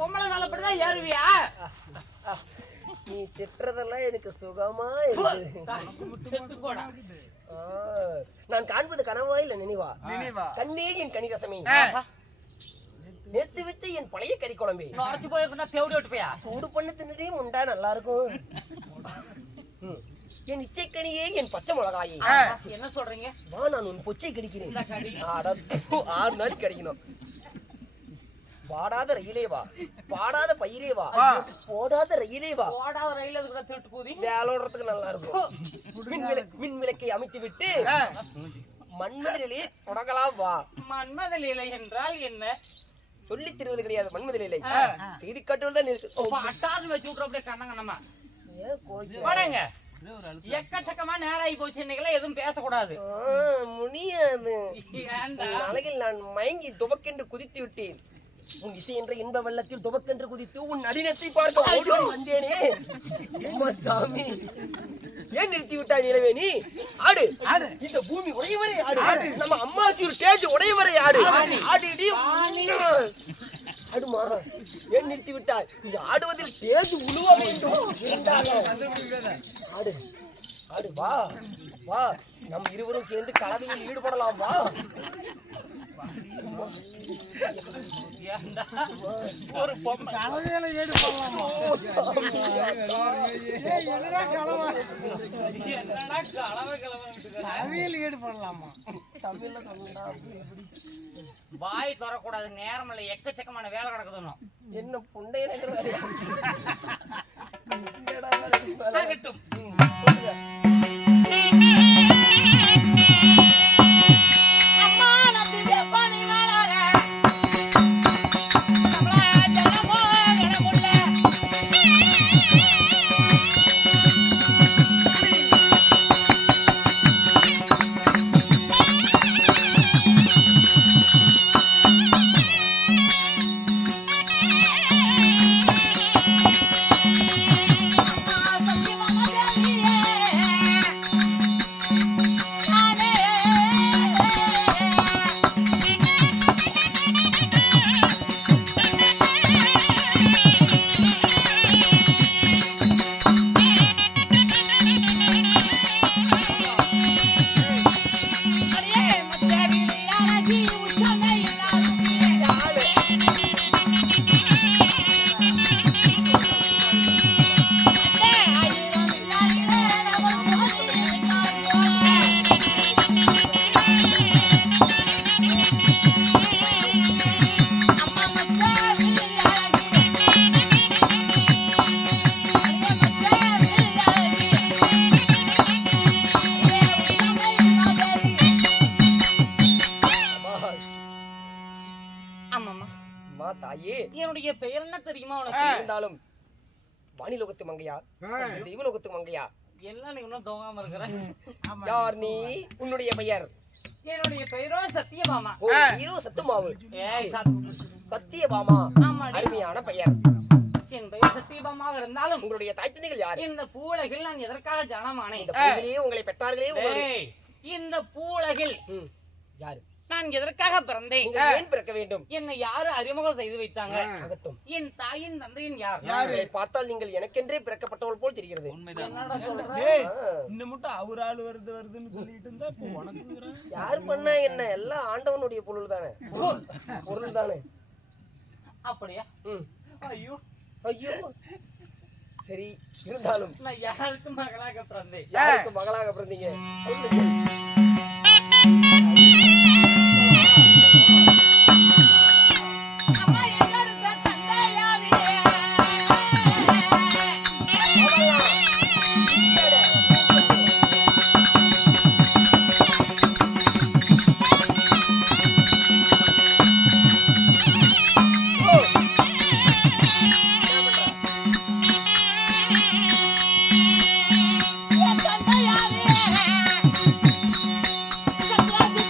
பொம்பளை மேல அப்படிதான் ஏறுவியா? நீ திட்டுறதெல்லாம் எனக்கு சுகமா இருக்கு. நான் காண்பது கனவா இல்ல நினைவா? கண்ணே என் கனிரசமே, நேத்து வச்சு என் பழைய கறி குழம்பு அரைச்சு போயிருந்தா தேவடி விட்டு போயா சூடு பண்ண தின்னுட்டே முண்டா நல்லா இருக்கும். என் இச்சைக்கனியே என் பச்சை மிளகாயே. என்ன சொல்றீங்க? வா நான் உன் பொச்சை கடிக்கிறேன். 6 நாள் கிடைக்கணும். பாடாத ரயிலே வா, பாடாத பயிரே வா, போடாத ரயிலே வா. போடாத ரயில் அதுக்கு திருட்டு கூதி வேலோடுறதுக்கு நல்லா இருக்கும். மின் விளக்கை அமைத்து விட்டு மன்மதலிலே தொடங்கலாம் வா. மன்மதலிலை என்றால் என்ன? சொல்லி தருவது கிடையாது. மன்மதலிலை செய்தி கட்டுவது தான் இருக்கு. அட்டாது வச்சு விட்ற அப்படியே கண்ணங்கண்ணமா வடங்க. எக்கச்சக்கமா நேராகி போச்சு. இன்னைக்கெல்லாம் எதுவும் பேசக்கூடாது. முடியாது. நாளையில் நான் மயங்கி துவக்கென்று குதித்து விட்டேன். உன் இசை என்ற இன்ப வெள்ளத்தில் துவக்கென்று குதித்து உன் நடினத்தை பார்க்க ஓடி வந்தேனே. சாமி ஏன் நிறுத்தி விட்டாய் நிலவேணி? ஆடு இந்த பூமி உடையவரை ஆடு. நம்ம அம்மாச்சி ஒரு ஸ்டேஜ் உடையவரை ஆடு. ஆடிடி ஆடுமா? ஏன் நிறுத்தி விட்டாய்? நீ ஆடுவதில் ஸ்டேஜ் உழுவ வேண்டும். ஆடு ஆடு வா வா, நம் இருவரும் சேர்ந்து கலவையில் ஈடுபடலாம் வா. ஒரு பொம்மை கலவையில ஈடுபடலாமா? கலவையில் ஈடுபடலாமா? வாய் தரக்கூடாது. நேரம் இல்லை, எக்கச்சக்கமான வேலை கிடக்குதுன்னு. என்ன புண்டைய என்னுடைய பெயர் என்ன தெரியுமா உனக்கு? இருந்தாலும் வானிலோகத்து மங்கையா, தெய்வலோகத்து மங்கையா, எல்லாம் நீ இன்னும் தோங்காம இருக்கிற. யார் நீ? உன்னுடைய பெயர்? என்னுடைய பெயரோ சத்தியபாமா. ஹீரோ சத்துமாவு. சத்தியபாமா. அருமையான பெயர். என் பெயர் சத்தியபாமாக இருந்தாலும் உங்களுடைய தாய் தந்தைகள் யார்? இந்த பூவுலகில் நான் எதற்காக ஜனமானேன்? இந்த பூவிலேயே உங்களை பெற்றார்களே. இந்த பூவுலகில் யாரு? நான் எதற்காக பிறந்தேன்? ஏன் பிறக்க வேண்டும்? என்னை யாரு அறிமுகம் செய்து வைத்தாங்க? என் தாயின் தந்தையின் யார்? யாரை பார்த்தால் நீங்கள் எனக்கென்றே பிறக்கப்பட்டவள் போல் தெரிகிறது. இந்த மட்டும் அவர் ஆளு வருதுன்னு சொல்லிட்டு இருந்தா யார் பண்ணா என்ன? எல்லாம் ஆண்டவனுடைய பொருள் தானே, பொருள் தானே. அப்படியா? ஐயோ ஐயோ. சரி, இருந்தாலும் நான் யாருக்கு மகளாக பிறந்தேன்? யாருக்கு மகளாக பிறந்தீங்க? Thank you.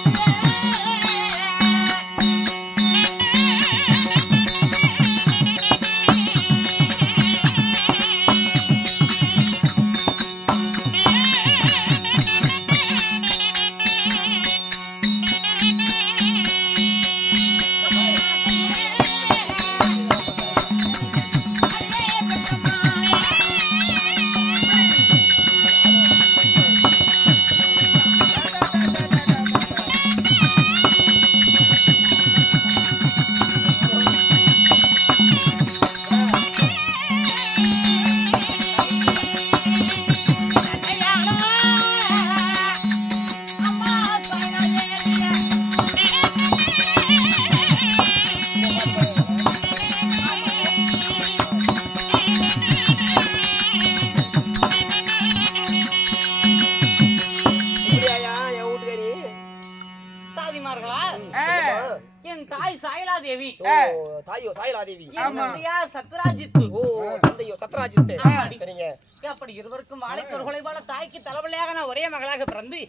தாயோ சாயலாதேவி, தந்தையார் சத்ராஜித்து. ஓ தந்தையோ சத்ராஜித்து. சரிங்க. அப்படி இருவருக்கும் வாழைத்தொருகளை போல தாய்க்கு தலைவலியாக நான் ஒரே மகளாக பிறந்து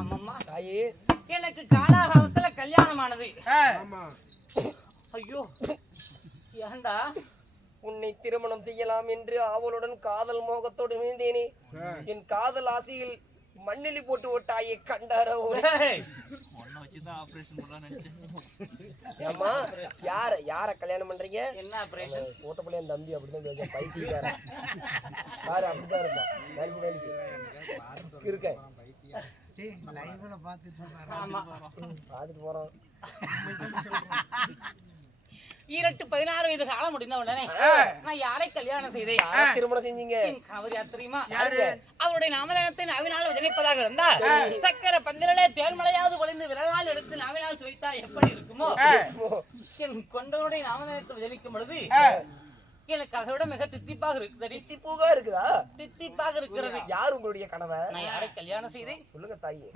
அம்மம்மா தாயே எனக்கு காலாகாலத்துல கல்யாணமானது. ஐயோ ஏண்டா உன்னை திருமணம் செய்யலாம் என்று ஆவலுடன் காதல் மோகத்தோடு இருந்தேனே, என் காதல் ஆசையில் மண்ணிலி போட்டு விட்டாயே கண்டாரோ. ஏமா யார கல்யாணம் பண்றீங்க? என்ன ஆபரேஷன்? ஓட்டப்பள்ளிய தம்பி அப்படிதான் பேச பைத்தியக்கார பாரு, அப்படிதான் இருப்பான். நினைச்சு இருக்கேன். பாத்துட்டு போறோம். 16 வயது காலம் முடிந்த உடனே நான் யாரை கல்யாணம் செய்தேன்? திருமணம் செஞ்சீங்க? அவர் யார் தெரியுமா? அவருடைய நாமதேனத்தை நாவினால் வதனிப்பதாக இருந்தா சக்கர பந்திலே தேன்மலையாவது பொழிந்து விரலால் எடுத்து நாவினால் துவைத்தா எப்படி இருக்குமோ, என் கொண்டவருடைய நாமதேனத்தை வதனிக்கும் பொழுது எனக்கு அதை விட மிக தித்திப்பாக இருக்குது. தித்திப்பூகா இருக்குதா? தித்திப்பாக இருக்கிறது. யார் உங்களுடைய கணவர்? நான் யாரை கல்யாணம் செய்தேன்? சொல்லுங்க தாயே.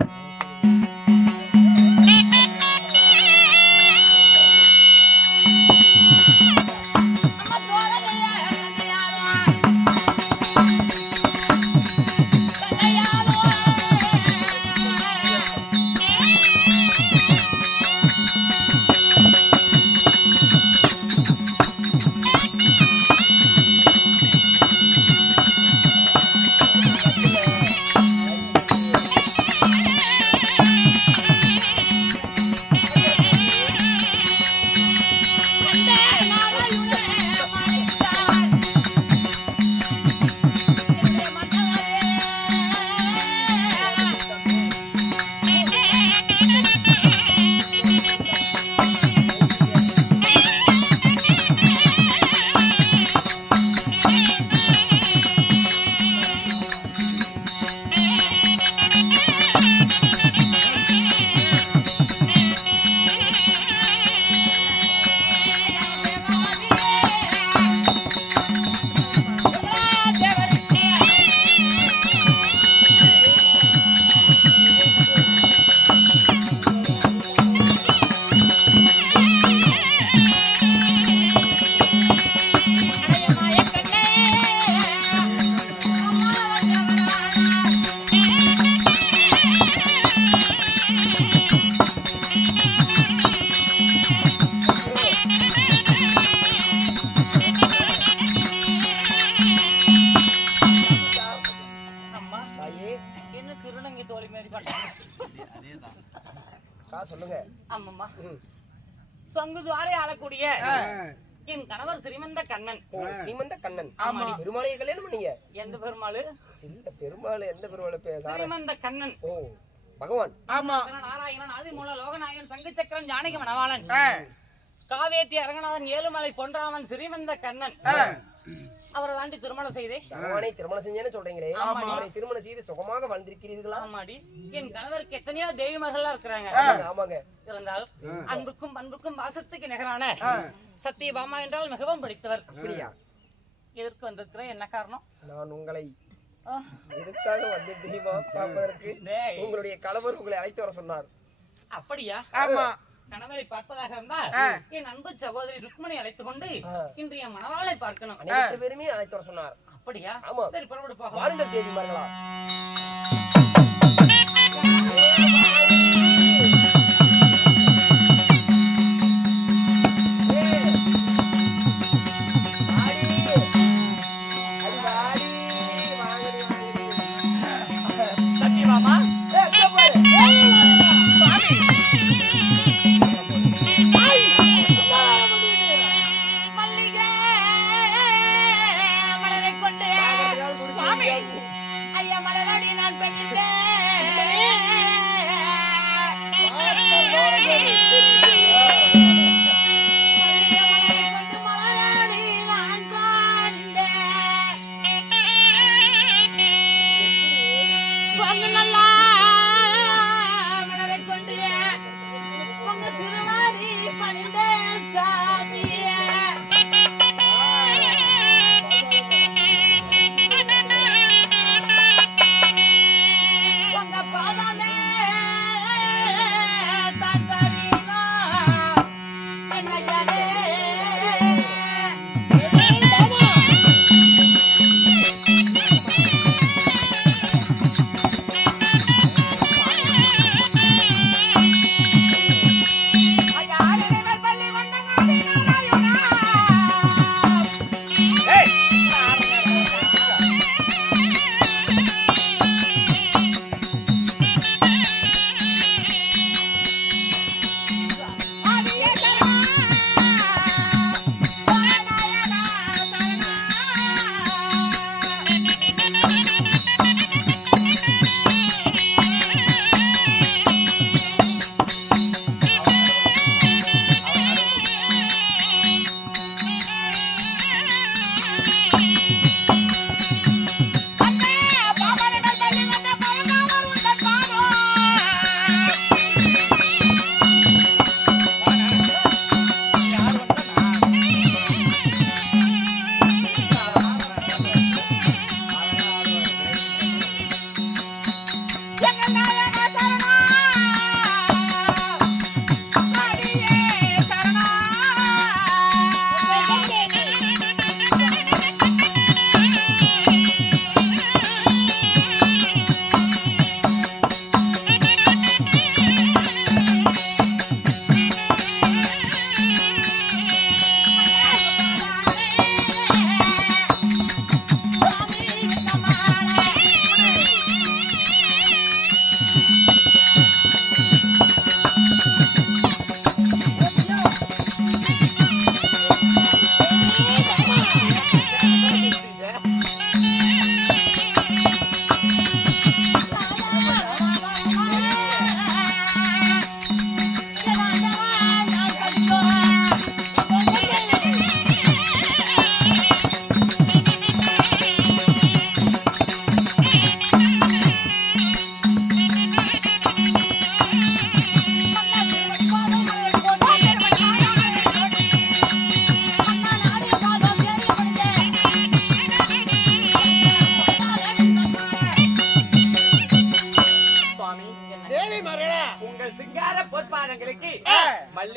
சொல்லுங்க. ஆமாம்மா. சொங்கு துவாரை ஆளக்கூடிய என் கணவர் ஸ்ரீமந்த கண்ணன். ஸ்ரீமந்த கண்ணன். பெருமாளைய கல்யாணம் பண்ணீங்க? எந்த பெருமாள்? இல்ல பெருமாள், எந்த பெருமாள்? ஸ்ரீமந்த கண்ணன். ஓ பகவான். ஆமா. நாராயணன், ஆதிமூல லோகநாயகன், சங்கு சக்கரன், ஜானகி மணவாளன், காவேரி அரங்கநாதன், ஏழுமலை பொன்றாமன், ஸ்ரீமந்த கண்ணன். அவரை தாண்டி திருமணம் செய்தேன். பகவானை திருமணம் செஞ்சேன்னு சொல்றீங்களே, அவரை திருமணம் செய்து சுகமாக வாழ்ந்திருக்கிறீர்களா? ஆமாடி. என் கணவருக்கு எத்தனையோ தெய்வமர்கள்லாம் இருக்கிறாங்க. ஆமாங்க. இருந்தாலும் அன்புக்கும் பண்புக்கும் பாசத்துக்கு நிகரான சத்தியபாமா என்றால் மிகவும் பிடித்தவர். அப்படியா? எதற்கு வந்திருக்கிறேன்? என்ன காரணம்? நான் உங்களை எதுக்காக வந்து தெரியுமா பார்ப்பதற்கு? உங்களுடைய கணவர் உங்களை அழைத்து வர சொன்னார். அப்படியா? ஆமா. கணவரை பார்ப்பதாக இருந்தால் என் அன்பு சகோதரி ருக்மணி அழைத்துக் கொண்டு இன்றைய மணவாளை பார்க்கணும். அனைத்து பேருமே அழைத்து வர சொன்னார். அப்படியா? ஆமா. சரி, புறப்பட்டு போகலாம். வாருங்கள் தேவிமார்களா.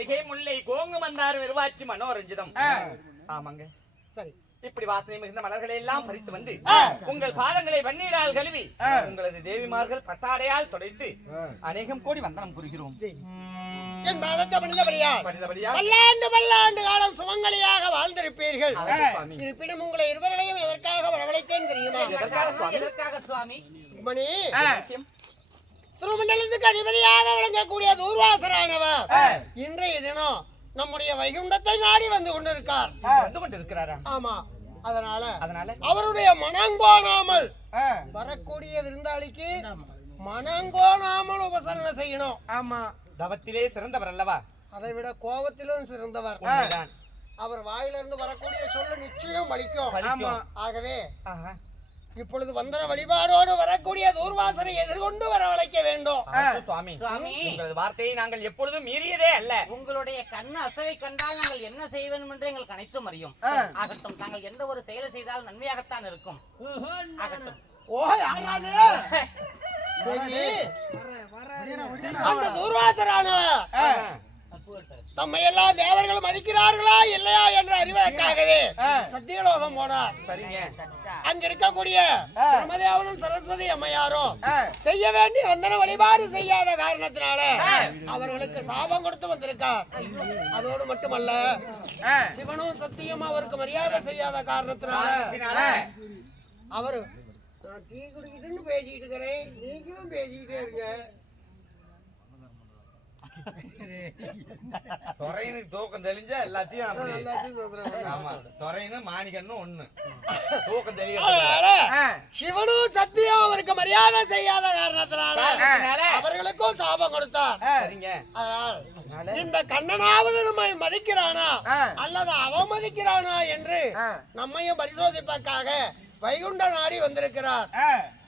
மல்லிகை முல்லை கோங்கு மந்தாரம் விருவாச்சி மனோரஞ்சிதம். ஆமாங்க. சரி, இப்படி வாசனை மிகுந்த மலர்களை எல்லாம் பறித்து வந்து உங்கள் பாதங்களை வண்ணீரால் கழுவி உங்களது தேவிமார்கள் பட்டாடையால் துடைத்து அநேகம் கோடி வந்தனம் புரிகிறோம். என் பாதத்தை பணிந்தபடியால் பல்லாண்டு காலம் சுமங்கலியாக வாழ்ந்திருப்பீர்கள். இருப்பினும் உங்களை இருவர்களையும் எதற்காக வரவழைத்தேன் தெரியுமா? எதற்காக சுவாமி? மணி, திருமண்டலத்துக்கு அதிபதியாக விளங்கக்கூடிய தூர்வாசரானவர் இன்றைய தினம் நம்முடைய வைகுண்டத்தை நாடி வந்து கொண்டிருக்கிறாரா? ஆமா. அதனால அவருடைய மனங்கோணாமல் வரக்கூடிய விருந்தாளிக்கு மனங்கோணாமல் உபசரணை செய்யணும். ஆமா. தவத்திலே சிறந்தவர் அல்லவா? அதை விட கோபத்திலும் சிறந்தவர். அவர் வாயிலிருந்து வரக்கூடிய சொல்ல நிச்சயம் பலிக்கும். ஆகவே இப்பொழுது வந்தன வழிபாடோடு வரக்கூடிய தூர்வாசனை எதிர்கொண்டு வரவழைக்க வேண்டும். சுவாமி, உங்களது வார்த்தையை நாங்கள் எப்பொழுதும் மீறியதே அல்ல. உங்களுடைய கண்ணு அசைவை கண்டால் நாங்கள் என்ன செய்வோம் என்று எங்களுக்கு அனைத்தும் அறியும். ஆகட்டும், நாங்கள் எந்த ஒரு செயலை செய்தால் நன்மையாகத்தான் இருக்கும். ஆகட்டும். அந்த தூர்வாசரானவர் தம்மை எல்லாம் தேவர்கள் மதிக்கிறார்களா இல்லையா என்று அறிவதற்காகவே சத்தியலோகம் போனார். அங்க இருக்கக்கூடிய பிரம்மதேவனும் சரஸ்வதி அம்மையாரும் செய்ய வேண்டிய வந்தன வழிபாடு செய்யாத காரணத்தினால அவர்களுக்கு சாபம் கொடுத்து வந்திருக்கார். அதோடு மட்டுமல்ல, சிவனும் சத்தியும் அவருக்கு மரியாதை செய்யாத காரணத்தினால அவரு நான் டீ குடிக்கிட்டுன்னு பேசிட்டு இருக்கிறேன், நீங்களும் பேசிக்கிட்டே இருங்க. தூக்கம் தெளிஞ்சா எல்லாத்தையும் ஒண்ணு தூக்கம் தெளிய சிவனும் சத்தியம் அவருக்கு மரியாதை செய்யாத காரணத்தினால அவர்களுக்கும் சாபம் கொடுத்தார். அதனால் இந்த கண்ணனாவது நம்மை மதிக்கிறானா அல்லது அவமதிக்கிறானா என்று நம்மையும் பரிசோதிப்பதற்காக வைகுண்ட நாடி வந்திருக்கிறார்.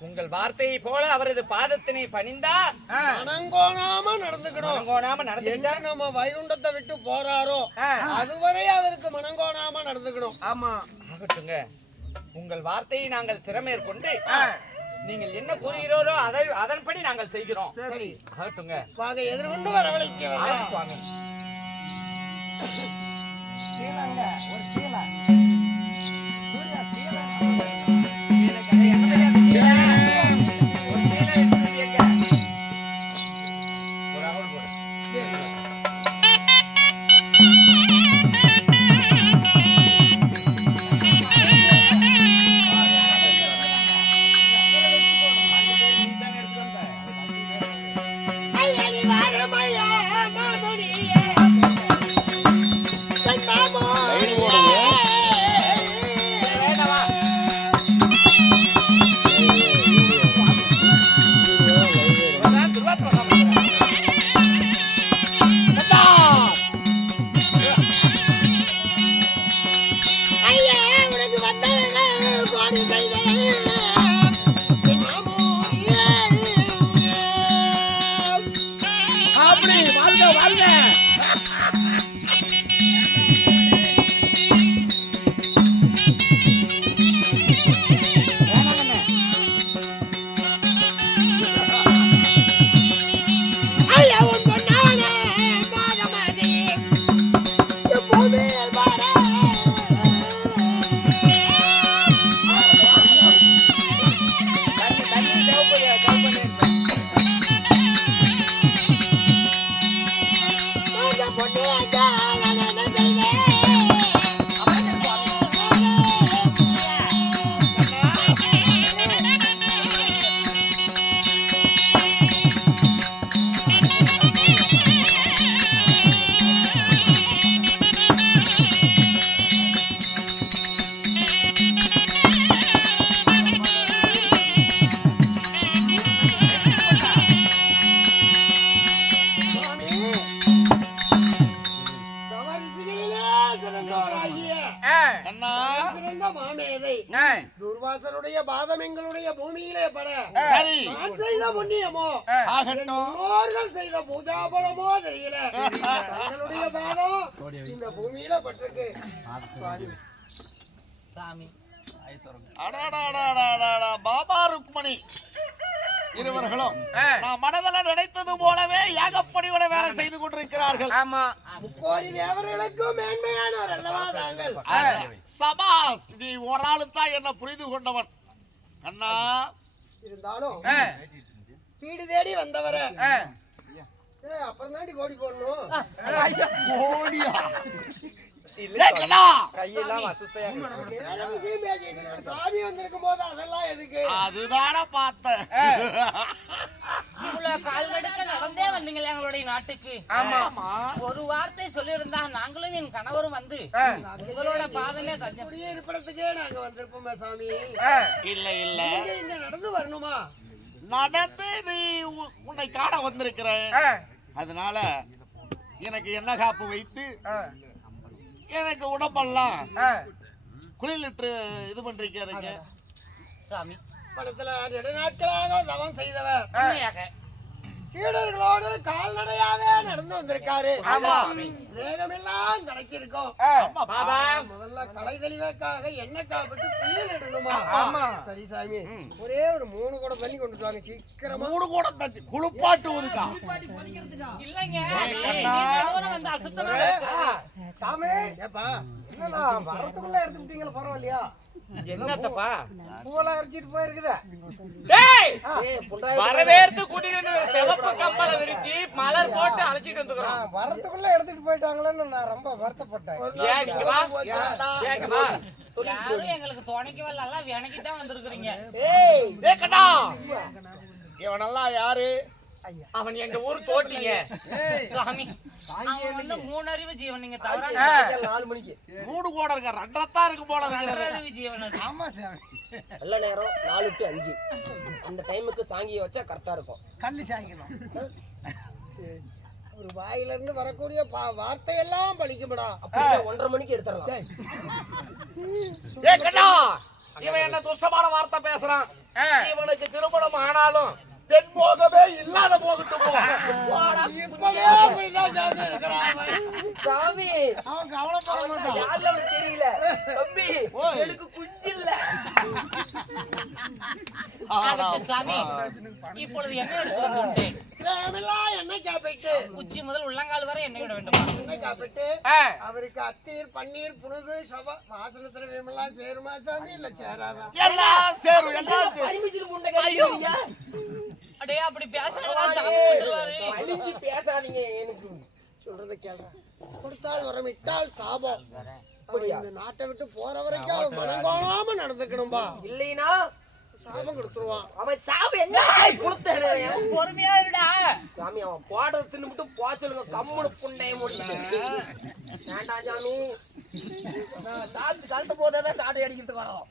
உங்கள் வார்த்தையை போல அவரது பாதத்தினை பணிந்தார் மனங்கோணாம நடந்துக்கணும். நம்ம வைகுண்டத்தை விட்டு போறாரோ அதுவரை அவருக்கு மனங்கோணாம நடந்துக்கணும். ஆமா. ஆகட்டுங்க, உங்கள் வார்த்தையை நாங்கள் சிறமேற்கொண்டு நீங்கள் என்ன கூறுகிறோரோ அதன்படி நாங்கள் செய்கிறோம். சரி, ஆகட்டுங்க. எதிர்கொண்டு வரவழைக்கிறோம் சுவாமி. துர்வாசனுடைய பாதம் எங்களுடைய பூமியிலே பட நான் செய்த புண்ணியமோ முன்னோர்கள் செய்த பூஜாபலமோ தெரியல, தங்களுடைய பாதம் இந்த பூமியில பட்டிருக்கு. பாபா ருக்மணி இருவர்களும் நான் மனதில் நினைத்தது போலவே ஏகப்படியோட வேலை செய்து கொண்டிருக்கிறார்கள். ஆமா, கோடி தேவர்களுக்கும் மேன்மையானவர் அல்லவா தாங்கள்? சபாஸ், நீ ஒரு ஆளு தான் என்ன புரிந்து கொண்டவன். அண்ணா இருந்தாலும் வீடு தேடி வந்தவர அப்புறம் தாண்டி கோடி போடணும். கோடியா? இல்ல கண்ணா, கையெல்லாம் அசுத்தையா சாமி வந்திருக்கும் போது அதெல்லாம் எதுக்கு? அதுதான பார்த்தேன். இவ்வளவு கால்நடைக்க நடந்தே வந்தீங்களே எங்களுடைய நாட்டுக்கு. ஆமா, ஒரு வார்த்தை சொல்லியிருந்தா நாங்களும் என் கணவரும் வந்து உங்களோட பாதமே கொஞ்சம் அப்படியே இருப்பதற்கே நாங்க வந்திருப்போமே சாமி. இல்ல இல்ல, நீங்க இங்க நடந்து வரணுமா? நடந்து நீ உன்னை காண வந்திருக்கிறேன். அதனால எனக்கு என்ன காப்பு வைத்து எனக்கு உடம்பெல்லாம் குளிலிட்டு இது பண்றீங்க. சாமி படத்துல 2 நாட்களாக தவம் செய்தவர் உண்மையாக சீடர்களோடு கால்நடையாக நடந்து வந்திருக்காரு. ஆமா. வேகமெல்லாம் கிடைச்சிருக்கோம். பாபா முதல்ல கலை தெளிவுக்காக எண்ணெய் காப்பிட்டு புயல் இடணுமா? ஆமா. சரி சாமி, ஒரே ஒரு 3 குடம் தண்ணி கொண்டு வாங்க சீக்கிரமா. 3 கூட தச்சு குளிப்பாட்டுவதுக்கா? இல்லைங்க, நீங்க வந்து அசுத்தமா இருக்கு. சாமி ஏப்பா என்னடா வரதுக்குள்ள எடுத்துட்டீங்களா? பரவாயில்லையா? என்னத்தப்பா பூவெல்லாம் அரைச்சிட்டு போயிருக்குதா? டேய் ஏய் புண்டாய் வரவேற்று கூட்டிட்டு வந்து சிவப்பு கம்பள விரிச்சு மலர் போட்டு அழைச்சிட்டு வந்துக்கிறோம். வரதுக்குள்ள எடுத்துட்டு போயிட்டாங்களேன்னு நான் ரொம்ப வருத்தப்பட்டேன். ஏன் இங்க வா, ஏன் இங்க வா. யாரும் எங்களுக்கு துணைக்கு வரல, எல்லாம் வினைக்கு தான் வந்திருக்கிறீங்க. ஏய் கண்ணா, இவனெல்லாம் யாரு? அவன் எங்க ஊர் தோட்டிங்க. சாமி அவன் வந்து 3 அறிவு ஜீவன், நீங்க தவறா 4 மணிக்கு 3 கூட இருக்க 2 இருக்கும் போல இருக்கிறது. அறிவு ஜீவன் அது. ஆமா சாமி, நல்ல நேரம் 4 to 5 அந்த டைமுக்கு சாங்கியை வச்சா கரெக்டா இருக்கும். கல்லு சாங்கிக்கணும். ஒரு வாயில இருந்து வரக்கூடிய வார்த்தையெல்லாம் பலிக்கும்டா. அப்படியே 1:30 மணிக்கு எடுத்துறலாம். ஏய் கண்ணா, இவன் என்ன துஷ்டமான வார்த்தை பேசுறான். இவனுக்கு திருமணம் ஆனாலும் பெண் போகவே இல்லாத போகட்டும். இப்பவே அப்படிதான் சாமி இருக்கிறான். சாமி அவன் கவலைப்பட மாட்டான். யாருல அவனுக்கு தெரியல. தம்பி எனக்கு குஞ்சு இல்ல. அதுக்கு சாமி இப்பொழுது என்ன எடுத்து வந்துட்டேன்? எண்ணெய் காப்பிட்டு உச்சி முதல் உள்ளங்கால் வரை எண்ணெய் விட வேண்டுமா? எண்ணெய் காப்பிட்டு அவருக்கு அத்தீர் பன்னீர் புனுகு சபா வாசன திரவியமெல்லாம் சேருமா சாமி? இல்ல சேராதா? எல்லாம் சேரும், எல்லாம் சேரும். அடே அப்படி பேசாதீங்க, அழிஞ்சு பேசாதீங்க. எனக்கு சொல்றதை கேளு. கொடுத்தால் வரம், விட்டால் சாபம். இந்த நாட்டை விட்டு போற வரைக்கும் அவன் மனங்கோணாம நடந்துக்கணும்பா. இல்லைன்னா சாபம் கொடுத்துருவான். அவன் சாபம் என்ன கொடுத்தேன்? பொறுமையா இருடா சாமி. அவன் போடுறது தின்னு மட்டும் போ சொல்லுங்க. கம்முனு புண்டைய முடிச்சு வேண்டாம் சாமி. நான் சாப்பிட்டு கழட்ட போதான் சாட்டை அடிக்கிறதுக்கு வரோம்.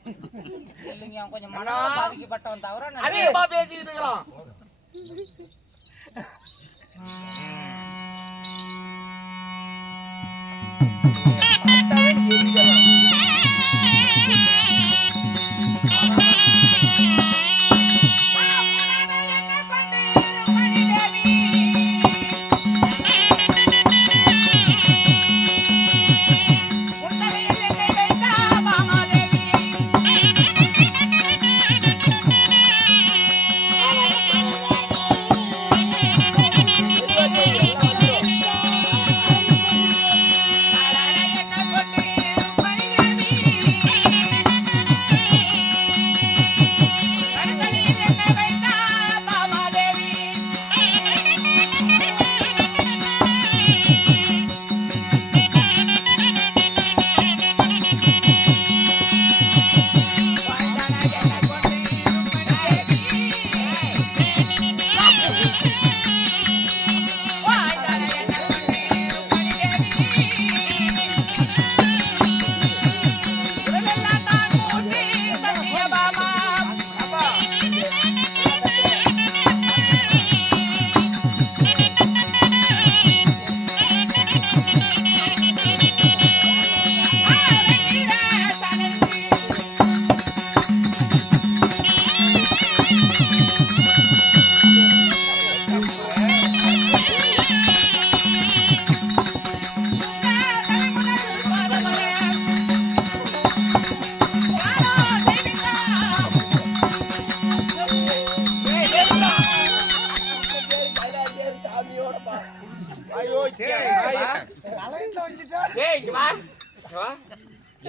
இல்லைங்க, அவன் கொஞ்சம் மனமா பாதிக்கப்பட்டவன், தவிர அதிகமா பேசிக்கிட்டு இருக்கிறான். Thank you.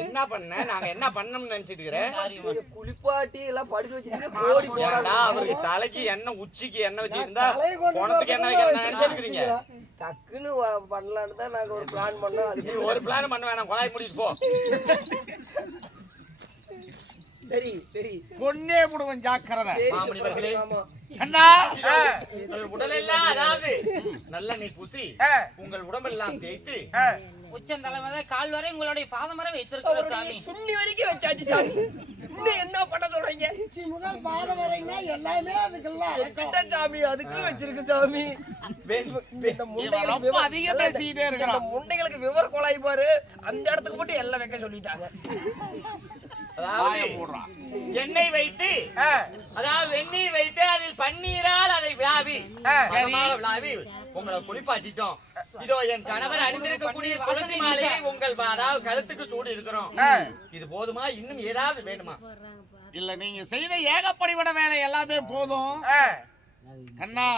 என்ன பண்ண நாங்க என்ன பண்ணோம்னு நினைச்சிட்டு இருக்கிறேன் குளிப்பாட்டி எல்லாம் படுக்க வச்சுட்டு கோடி ஏன்டா அவருக்கு தலைக்கு எண்ணெய் உச்சிக்கு எண்ணெய் வச்சிருந்தா குணத்துக்கு எண்ணெய் வைக்கிறேன் நினைச்சிருக்கீங்க டக்குன்னு பண்ணலான்னு தான் நாங்க ஒரு பிளான் பண்ணோம். நீ அதுக்கு ஒரு பிளான் பண்ண வேணாம் குழாய் முடிட்டு போ சரி சரி பொண்ணே முடுவன் ஜாக்கிரதை. சரி மாமணி அவர்களே. ஆமா. அண்ணா உங்கள் உடலெல்லாம் அதாவது நல்ல நீ பூசி உங்கள் உடம்பெல்லாம் தேய்த்து உச்சந்தலை முதல் கால் வரை உங்களுடைய பாதம் வரை வைத்திருக்கிற சாமி. சுண்ணி வரைக்கும் வச்சாச்சு சாமி. இன்னும் என்ன பண்ண சொல்றீங்க? முதல் பாதம் வரைன்னா எல்லாமே அதுக்கெல்லாம் வச்சுட்டேன் சாமி. அதுக்கும் வச்சிருக்கு சாமி. இந்த முண்டைகளுக்கு ரொம்ப விவரம் அதிகம் பேசிக்கிட்டே இருக்கிறான். இந்த முண்டைகளுக்கு விவர கொலாய் பாரு. அந்த இடத்துக்கு மட்டும் எல்லாம் வைக்க சொல்லிட்டாங்க. அதாவது எண்ணெய் வைத்து அதாவது வெந்நீர் வைத்து அதில் பன்னீரால் அதை விழாவி விழாவி உங்களை குளிப்பாட்டிட்டோம். இதோ என் கணவர் அணிந்திருக்கக்கூடிய துளசி மாலையை உங்கள் அதாவது கழுத்துக்கு சூடு இருக்கிறோம். இது போதுமா இன்னும் ஏதாவது வேணுமா? இல்ல நீங்க செய்த ஏகப்படிவிட வேலை எல்லாமே போதும் கண்ணா.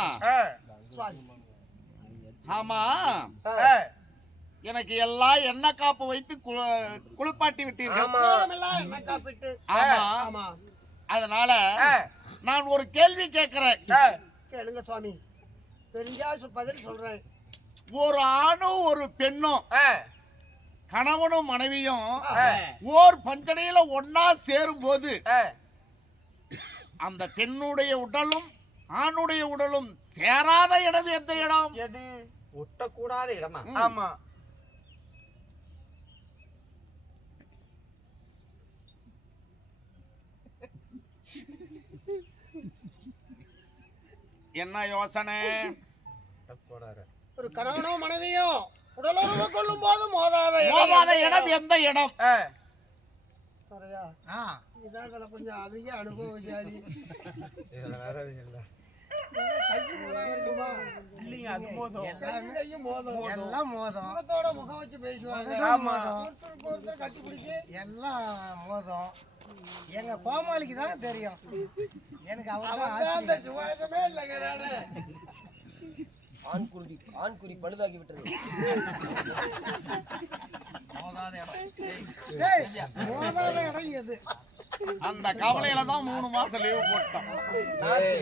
ஆமா எனக்கு எல்லாம் எண்ணெய் காப்பு வைத்து குளிப்பாட்டி விட்டீர்கள். ஆமா அதனால நான் ஒரு கேள்வி கேட்கிறேன். கேளுங்க சுவாமி, தெரிஞ்சா பதில் சொல்றேன். ஒரு ஆணும் ஒரு பெண்ணும் கணவனும் மனைவியும் ஓர் பஞ்சனையில ஒன்னா சேரும் போது அந்த பெண்ணுடைய உடலும் ஆணுடைய உடலும் சேராத இடம் எந்த இடம்? எது ஒட்டக்கூடாத இடமா? ஆமா என்ன யோசனை? ஒரு கணவனும் மனைவியும் உடலுறவு கொள்ளும் போது மோதாத இடம் எந்த இடம்? சரியா? இதான் இதுல கொஞ்சம் அதிக அனுபவசாலி. முகத்தோட முகம் வச்சு பேசுவாங்க. ஒருத்தருக்கு ஒருத்தர் கட்டி பிடிச்சு எல்லாம் மோதும். எங்க கோமாளிக்கு தான் தெரியும். எனக்கு அந்த சுவாசமே இல்லைங்கிறானே. ஆண்குறி பழுதாகி விட்டது. மோதாத இடம் எது? அந்த கவலையில தான் 3 மாசம் லீவு போட்டோம்.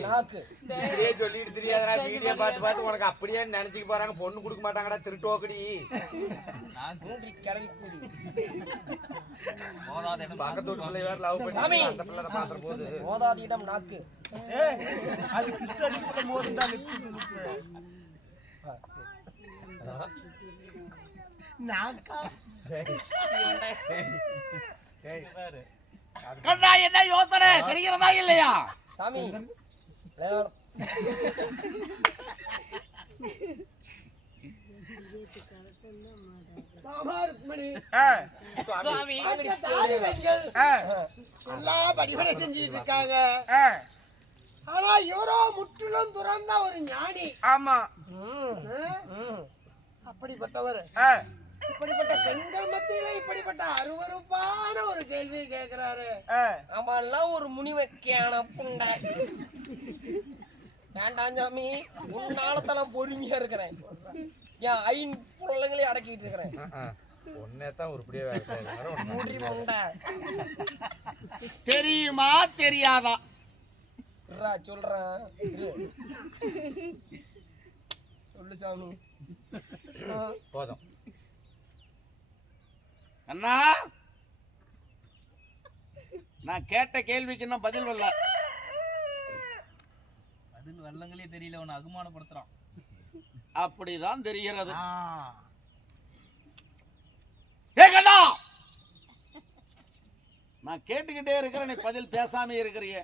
நாக்கு இப்படியே சொல்லிட்டு தெரியாதடா. வீடியோ பார்த்து பார்த்து உனக்கு அப்படியே நினைச்சுக்க போறாங்க. பொண்ணு கொடுக்க மாட்டாங்கடா திருட்டோக்கடி. பக்கத்து வீட்டு பிள்ளை வேற லவ் பண்ணி அந்த பிள்ளை பாக்குற போது மோதாத இடம் நாக்கு. அது கிஸ்ஸடி கூட மோதுண்டா நாக்கா. கண்ணா என்ன யோசனை தெரிகிறதா இல்லையா? சாமி சுவாமி எல்லாம் படிப்படை செஞ்சுட்டு இருக்காங்க. ஆனா இவரோ முற்றிலும் துறந்த ஒரு ஞானி. ஆமா அப்படிப்பட்டவர் இப்படிப்பட்ட பெண்கள் மத்தியில இப்படிப்பட்ட அருவருப்பான ஒரு கேள்வி கேட்கிறாரு. அவெல்லாம் ஒரு முனிவக்கான புண்டை. வேண்டாம் சாமி, உன்னாலத்தான் பொறுமையா இருக்கிறேன். என் 5 பிள்ளைங்களையும் அடக்கிட்டு இருக்கிறேன். ஒன்னேதான் உருப்படியா மூடி முண்டை. தெரியுமா தெரியாதா? சொல்றேன் சொல்லு சாமி. போதும் அண்ணா நான் கேட்ட கேள்விக்கு இன்னும் பதில் வரல. பதில் வரலங்களே தெரியல, உன்னை அகுமானப்படுத்துறான். அப்படிதான் தெரிகிறது. நான் கேட்டுக்கிட்டே இருக்கிறேன், நீ பதில் பேசாம இருக்கிறிய.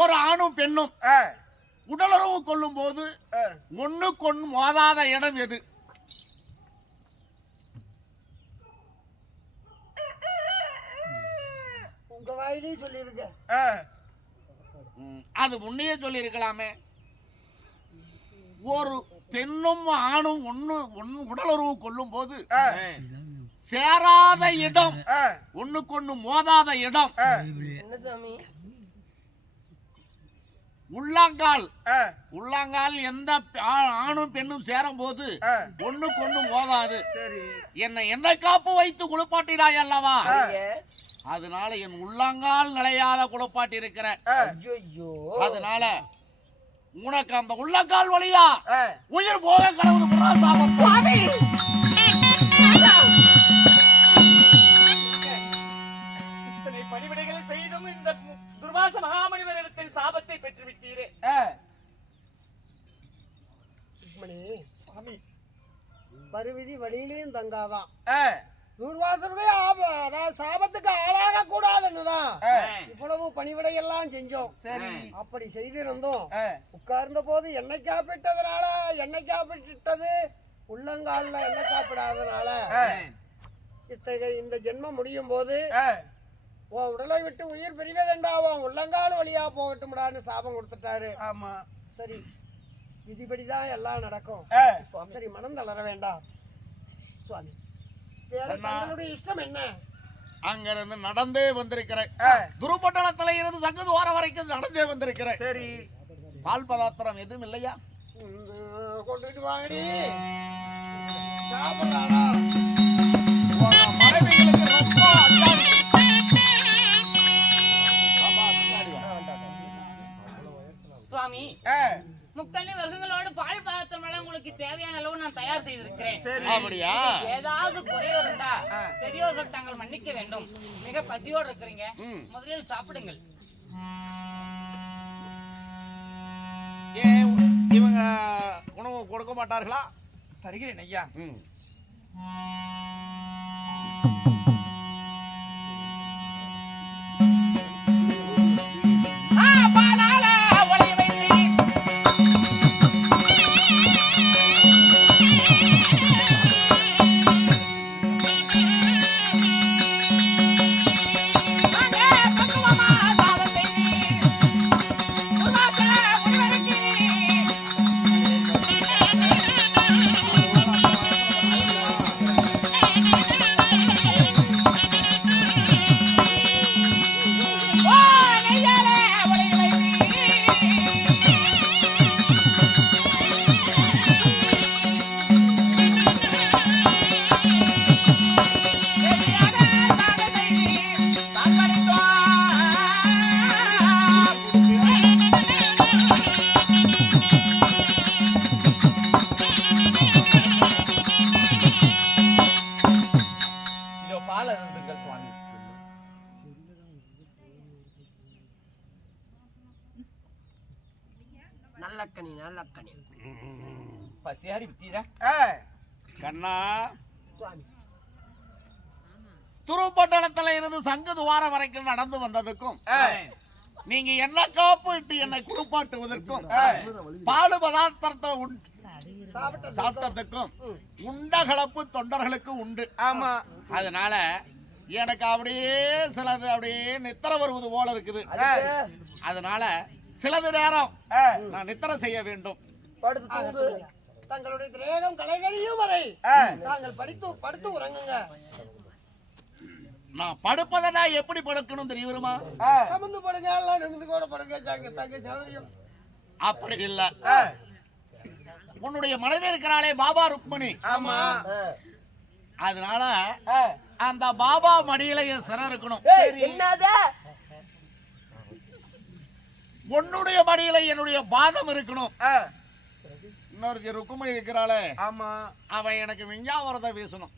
ஒரு ஆணும் பெண்ணும் உடலுறவு கொள்ளும் போது ஒண்ணுக்கொன்னு மோதாத இடம் எது? உங்க வாயிலே சொல்லிருக்க. அது முன்னையே சொல்லி இருக்கலாமே. ஒரு பெண்ணும் ஆணும் ஒண்ணு உடலுறவு கொள்ளும் போது சேராத இடம், ஒண்ணுக்கொன்னு மோதாத இடம் என்ன சாமி? உள்ளாங்கால் உள்ளாங்கால் எந்த ஆணும் பெண்ணும் சேரும் போது ஒண்ணுக்கு ஒண்ணு மோதாது. என்னை காப்பு வைத்து குளிப்பாட்டினாய் அல்லவா, அதனால என் உள்ளாங்கால் நிலையாத குளிப்பாட்டி இருக்கிற. அதனால உனக்கு அந்த உள்ளங்கால் வழியா உயிர் போக கடவுள் இத்தனை பணிவிடைகளை செய்தும் இந்த துர்வாச மகாமணிவரிடத்தில் சாபத்தை பெற்று விட்டீரே. பருவிதி வழியிலையும் தங்காதான். துர்வாசனுடைய அதாவது சாபத்துக்கு ஆளாக கூடாதுன்னுதான் இவ்வளவு பணிவிடை எல்லாம் செஞ்சோம். சரி, அப்படி செய்திருந்தோம். உட்கார்ந்த போது எண்ணெய் காப்பிட்டதுனால, எண்ணெய் காப்பிட்டது உள்ளங்கால்ல எண்ணெய் காப்பிடாதனால இத்தகைய இந்த ஜென்மம் முடியும் போது உன் உடலை விட்டு உயிர் பிரிவதென்றா உன் உள்ளங்கால் வழியா போகட்டும்டான்னு சாபம் கொடுத்துட்டாரு. ஆமா, சரி, விதிபடிதான் எல்லாம் நடக்கும். சரி, மனம் தளர வேண்டாம் சுவாமி. தங்களுடைய இஷ்டம் என்ன? அங்கிருந்து நடந்தே வந்திருக்கிறேன். துருப்பட்டணத்துல இருந்து சங்குதுவாரம் வரைக்கும் நடந்தே வந்திருக்கிறேன். சரி, பால் பதார்த்தம் எதுவும் இல்லையா? கொண்டுட்டு வாங்கடி, சாப்பிடறானா? மனைவிகளுக்கு ரொம்ப சுவாமி, முக்கண்ணி வர்க்கங்களோடு பால் பதார்த்தம் எல்லாம் உங்களுக்கு தேவையான அளவு நான் தயார் செய்திருக்கிறேன். அப்படியா? ஏதாவது குறையோடு இருந்தா பெரியோர்கள் தாங்கள் மன்னிக்க வேண்டும். மிக பசியோடு இருக்கிறீங்க, முதலில் சாப்பிடுங்கள். இவங்க உணவு கொடுக்க மாட்டார்களா? தருகிறேன் ஐயா. நல்லக்கணி நல்லக்கணி. பசியாரி விட்டீரா? கண்ணா, துருப்பட்டணத்துல இருந்து சங்குதுவாரம் வரைக்கும் நடந்து வந்ததுக்கும் நீங்க என்ன காப்பிட்டு என்னை குளிப்பாட்டுவதற்கும் பாடு பதார்த்தத்தை சாப்பிட்டதுக்கும் உண்ட கலப்பு தொண்டர்களுக்கு உண்டு. ஆமா, அதனால எனக்கு அப்படியே சிலது அப்படியே நித்திர வருவது போல இருக்குது. அதனால சிலது நேரம் நான் நித்திர செய்ய வேண்டும். தங்களுடைய திரேகம் கலைகளையும் வரை தாங்கள் படுத்து உறங்குங்க. நான் படுப்பதனா எப்படி படுக்கணும் தெரியுமா? கமுந்து படுங்க, எல்லாம் நிமிந்து கூட படுங்க. தங்க சௌகரியம் அப்படி இல்ல. உன்னுடைய மனைவி இருக்கிறாளே பாபா ருக்மணி. ஆமா, அதனால அந்த பாபா மடியில என் சிரம் இருக்கணும். என்னது? உன்னுடைய மடியில என்னுடைய பாதம் இருக்கணும். இன்னொரு ருக்குமணி இருக்கிறாளே, ஆமா, அவன் எனக்கு விஞ்ஞாவரத்தை வீசணும்.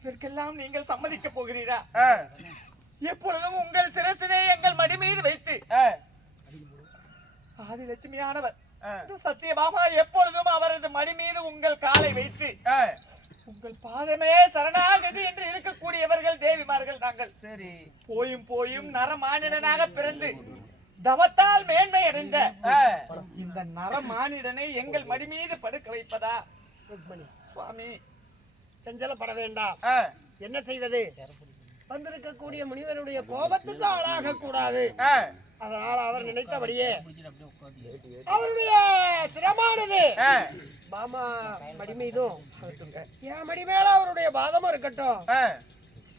இதற்கெல்லாம் நீங்கள் சம்மதிக்க போகிறீரா? எப்பொழுதும் உங்கள் சிரசினை எங்கள் மடி மீது வைத்து ஆதிலட்சுமியானவர் சத்தியபாமா எப்பொழுதும் அவரது மடி மீது உங்கள் காலை வைத்து உங்கள் பாதமே சரணாகதி என்று இருக்கக்கூடியவர்கள் தேவிமார்கள் நாங்கள். சரி, போயும் போயும் நரமானிடனாக பிறந்து தவத்தால் மேன்மை அடைந்த இந்த நரமானிடனை எங்கள் மடி மீது படுக்க வைப்பதா? சுவாமி, செஞ்சலப்பட வேண்டாம். என்ன செய்வது? வந்திருக்கக்கூடிய முனிவருடைய கோபத்துக்கு ஆளாக கூடாது. அதனால் அவர் நினைத்தபடியே அவருடைய சிரமானது மாமா மடி மீதும் என் மடி மேல அவருடைய பாதமும் இருக்கட்டும்.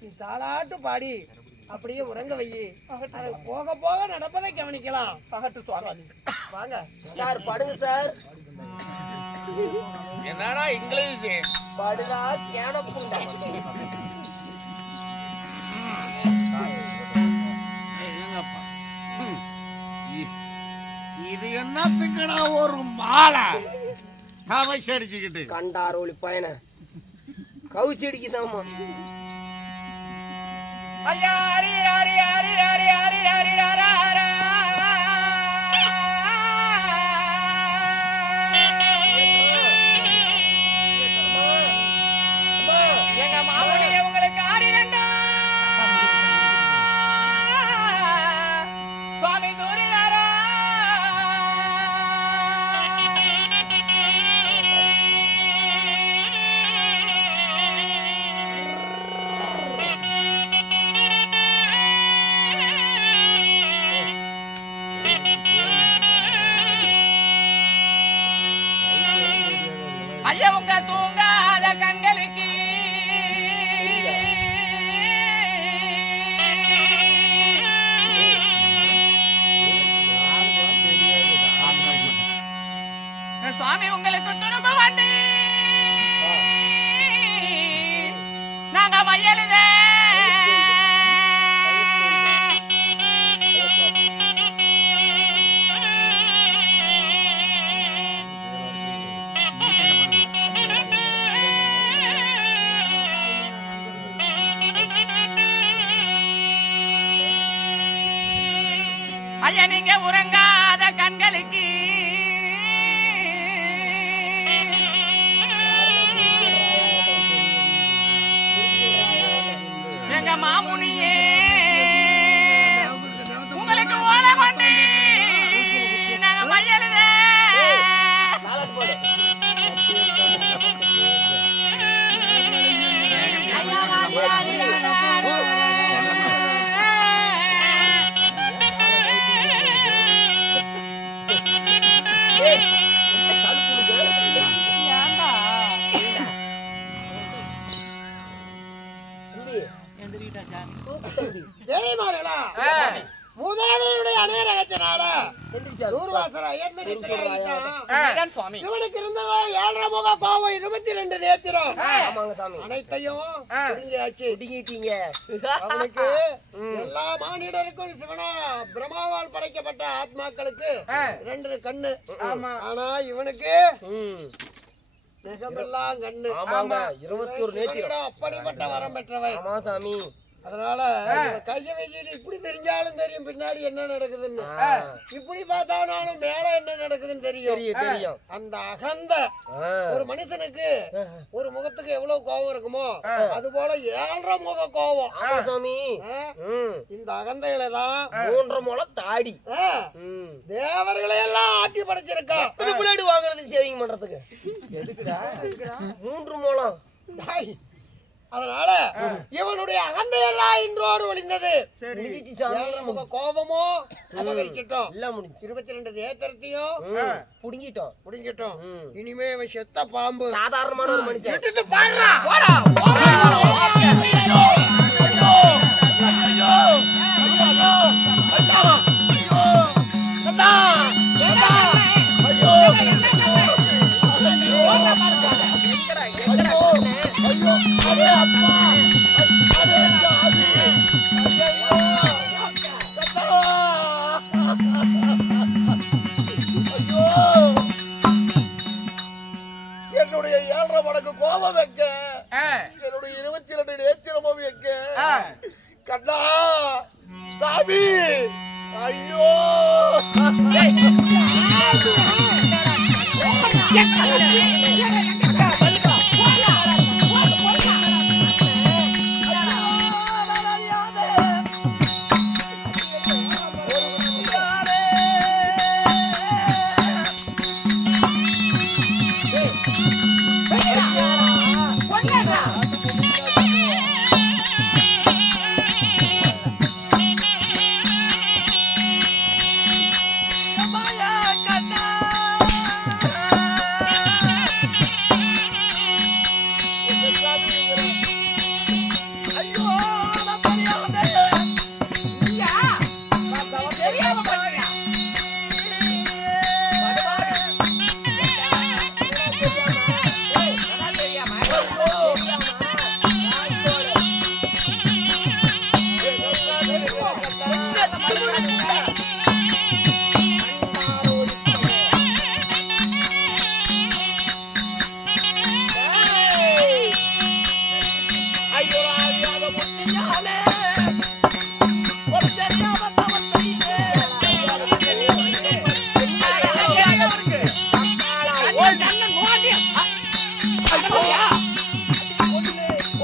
நீ தாளாட்டு பாடி அப்படியே உறங்க வை. அது போக போக நடப்பதை கவனிக்கலாம். பகட்டு சுவாமி வாங்க சார் படுங்க சார். என்னடா இங்கிலீஷ் படுதா கேனப்புண்டா. இது என்னத்துக்குடா ஒரு மாலை கவசி அடிச்சுக்கிட்டு கண்டாரோலி பயன கவுசி அடிக்குதாமா. ஐயா ஹரி ஹரி ஹரி ஹரி ஹரி ஹரி ஹரி எங்க மாமனிய உங்களுக்கு ஆறிரண்டா சுவாமி தூரினாரா ஐயா உங்க தூங்காத கண்களுக்கு சுவாமி உங்களுக்கு துரும்ப வாண்டி நாங்க மையெழுத ஐயா நீங்க உறங்காத கண்களுக்கு எங்க மாமுனியே உங்களுக்கு ஓலை கொண்டு நாங்க மையெழுத தேவிமார்களா முதலாளியுடைய அநேரகத்தினால நூறுவாசர ஐயன் அதான் சுவாமி இவனுக்கு இருந்ததோ 7.5 முக கோவம் 22 நேத்திரம் ஆமாங்க சாமி. அனைத்தையும் பிடுங்கியாச்சு. பிடிங்கிட்டீங்க. அவனுக்கு எல்லா மானிடருக்கும் சிவனா பிரம்மாவால் படைக்கப்பட்ட ஆத்மாக்களுக்கு 2 கண்ணு. ஆனா இவனுக்கு நிஜமெல்லாம் கண்ணு. ஆமாங்க 21 நேத்திரம். அப்படிப்பட்ட வரம் பெற்றவை. ஆமா சாமி. அதனால கைய வச்சுட்டு இப்படி தெரிஞ்சாலும் தெரியும் பின்னாடி என்ன நடக்குதுன்னு. இப்படி பார்த்தாலும் மேல என்ன நடக்குதுன்னு தெரியும். தெரியும். அந்த அகந்த ஒரு மனுஷனுக்கு ஒரு முகத்துக்கு எவ்வளவு கோபம் இருக்குமோ அது போல 7.5 முக கோபம். ஆமா சாமி. இந்த அகந்தையில தான் 3 முழம் தாடி. தேவர்களை எல்லாம் ஆட்டி படைச்சிருக்கான். எத்தனை பிளேடு வாங்குறது சேவிங் பண்றதுக்கு? எதுக்குடா 3 முழம்? அதனால இவனுடைய அகந்தையெல்லாம் இன்றோடு ஒளிந்தது. முடிஞ்சிச்சு சாமி. 7.5 முக கோபமோ அபகரிச்சிட்டோம். எல்லாம் முடிஞ்சு. 22 நேத்திரத்தையும் புடிங்கிட்டோம். இனிமே இவன் செத்த பாம்பு. சாதாரணமான ஒரு மனுஷன். விட்டுட்டு பாடுறா. என்னுடைய 7.5 மடங்கு கோபம் வைக்க, என்னுடைய 22 நேத்திரமும் வைக்க, கண்ணா சாமி ஐயோ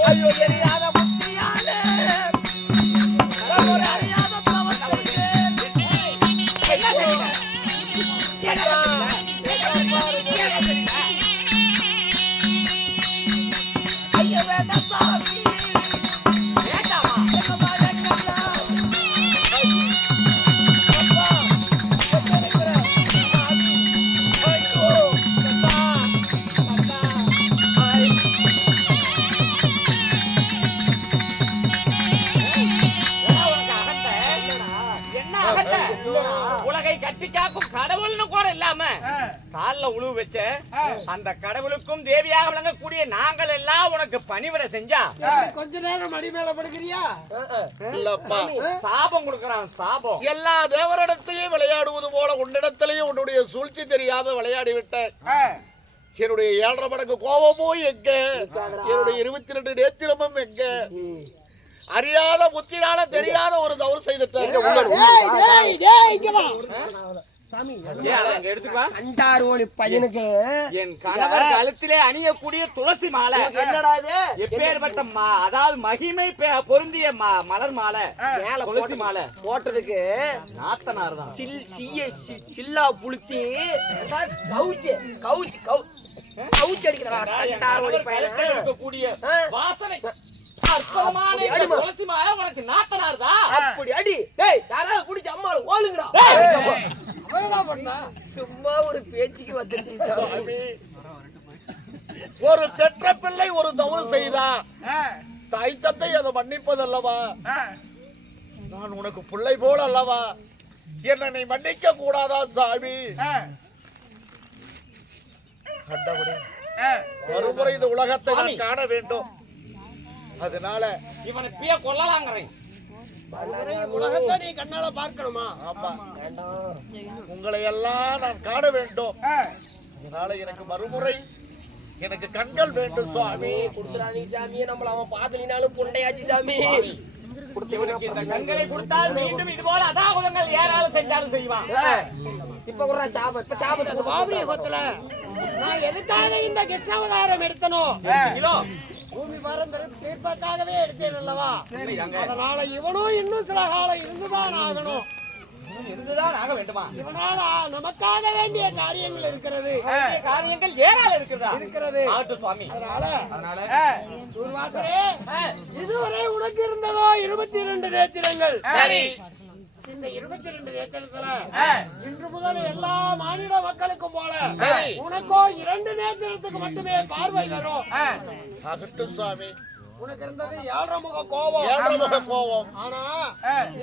ஐயோ எரியாத முத்தியாலே ஒரு அறியாத தவத்திலே ஐயா வேண்டாம் சாமி உலகை கட்டி காக்கும் கடவுள்னு கூட இல்லாம கால்ல உழுவு வச்ச அந்த கடவுளுக்கும் தேவியாக விளங்கக்கூடிய நாங்கள் எல்லாம் உனக்கு பணிவிட செஞ்சா கொஞ்ச நேரம் மடி மேல படுக்கிறியா? இல்லப்பா, சாபம் கொடுக்கறான் சாபம். எல்லா தேவரிடத்தையும் விளையாடுவது போல உன்னிடத்திலையும் உன்னுடைய சூழ்ச்சி தெரியாத விளையாடி விட்டேன். என்னுடைய 7.5 மடங்கு கோபமும் எங்க, என்னுடைய 22 நேத்திரமும் எங்க, அறியாத புத்தினால தெரியாத ஒரு தவறு செய்துட்டேன். அண்டாரோனி பையனுக்கு என் கணவர் கழுத்திலே அணியக்கூடிய துளசி மாலை என்னடா இது? எப்பேற்பட்ட அதாவது மகிமை பொருந்திய மலர் மாலை, மேல துளசி மாலை போட்டதுக்கு நாத்தனார் தான். சில்லா புளுத்தி கவுச்சு அடிக்கிறான் இருக்கக்கூடிய வாசனை அற்புதமான துளசி மாலை உனக்கு நாத்தனார் தான். அப்படி அடி. டேய் யாராவது குடிச்சு அம்மாள ஓலுங்கடா. சும்மா ஒரு பேச்சுக்கு வந்துருச்சு சாமி. ஒரு பெற்ற பிள்ளை ஒரு தவறு செய்தா தாய் தந்தை அதை மன்னிப்பது அல்லவா? நான் உனக்கு பிள்ளை போல அல்லவா? என்னை மன்னிக்க கூடாதா சாமி? கண்டபடி மறுமுறை இந்த உலகத்தை நான் காண வேண்டும். அதனால இவனை பிய கொல்லலாங்கிறேன். உலகத்தை நீ கண்ணால பார்க்கணுமா? ஆமா, உங்களை எல்லாம் நான் காண வேண்டும். அதனால எனக்கு மறுமுறை எனக்கு கண்கள் வேண்டும் சுவாமி. குடுத்துறானி சாமி, நம்மள அவன் பாதலினாலும் புண்டையாச்சு சாமி. இவனுக்கு இந்த கண்களை கொடுத்தால் மீண்டும் இது போல அதாகுதங்கள் ஏராளம் செஞ்சாலும் செய்வான். இப்ப கூட சாபம், இப்ப சாபத்துக்கு பாபரி கொத்தல நான் எதுக்காக இந்த கிருஷ்ணாவதாரம் எடுத்தனோ? பூமி பரந்தரம் தீர்ப்பதற்காகவே எடுத்தேன் அல்லவா? அதனால இவனும் இன்னும் சில காலம் இருந்துதான் ஆகணும். இருந்துதான் ஆக வேண்டுமா? இவனால நமக்காக வேண்டிய காரியங்கள் இருக்கிறது. காரியங்கள் ஏராளம் இருக்கிறது. ஆட்டு சுவாமி. அதனால துர்வாசரே, இதுவரை உனக்கு இருந்ததோ 22 நேத்திரங்கள். சரி. இந்த 22 நேத்திரத்துல இன்று முதல் எல்லா மானிட மக்களுக்கும் போல உனக்கோ 2 நேத்திரத்துக்கு மட்டுமே பார்வை வரும். அகட்டும் சுவாமி. உனக்கு இருந்தது 7 முக கோபம். 7 முக கோபம். ஆனா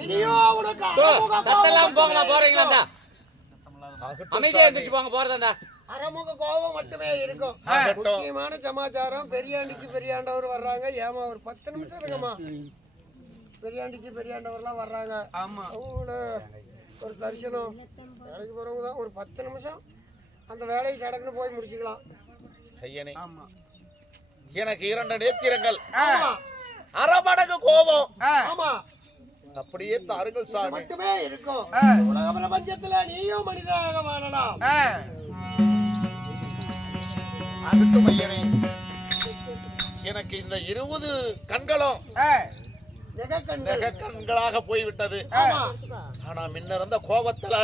இனியோ உனக்கு 6 முக சத்தெல்லாம் போங்கடா, போறீங்களா? அகட்டும் அமைதியா எந்திரிச்சு போங்க, போறதா? அறமுக கோபம் மட்டுமே இருக்கும். முக்கியமான சமாச்சாரம், பெரியாண்டிக்கு பெரியாண்டவர் வர்றாங்க. ஏமா ஒரு 10 நிமிஷம் இருக்குமா? பெரியாண்டிக்கு பெரியாண்டவர்லாம் வர்றாங்க. ஆமா, அவங்களோட ஒரு தரிசனம் வேலைக்கு போறவங்க தான். ஒரு 10 நிமிஷம் அந்த வேலையை சடக்குன்னு போய் முடிச்சுக்கலாம். ஐயனே, எனக்கு 2 நேத்திரங்கள், 1/2 மடங்கு கோபம். ஆமா, அப்படியே தாருங்கள் சாமி. மட்டுமே இருக்கும். உலக பிரபஞ்சத்துல நீயும் மனிதனாக வாழலாம். அகட்டும் ஐயனே. எனக்கு இந்த 20 கண்களும் கண்களாக போய்விட்டது. ஆனா முன்ன இருந்த கோபத்துல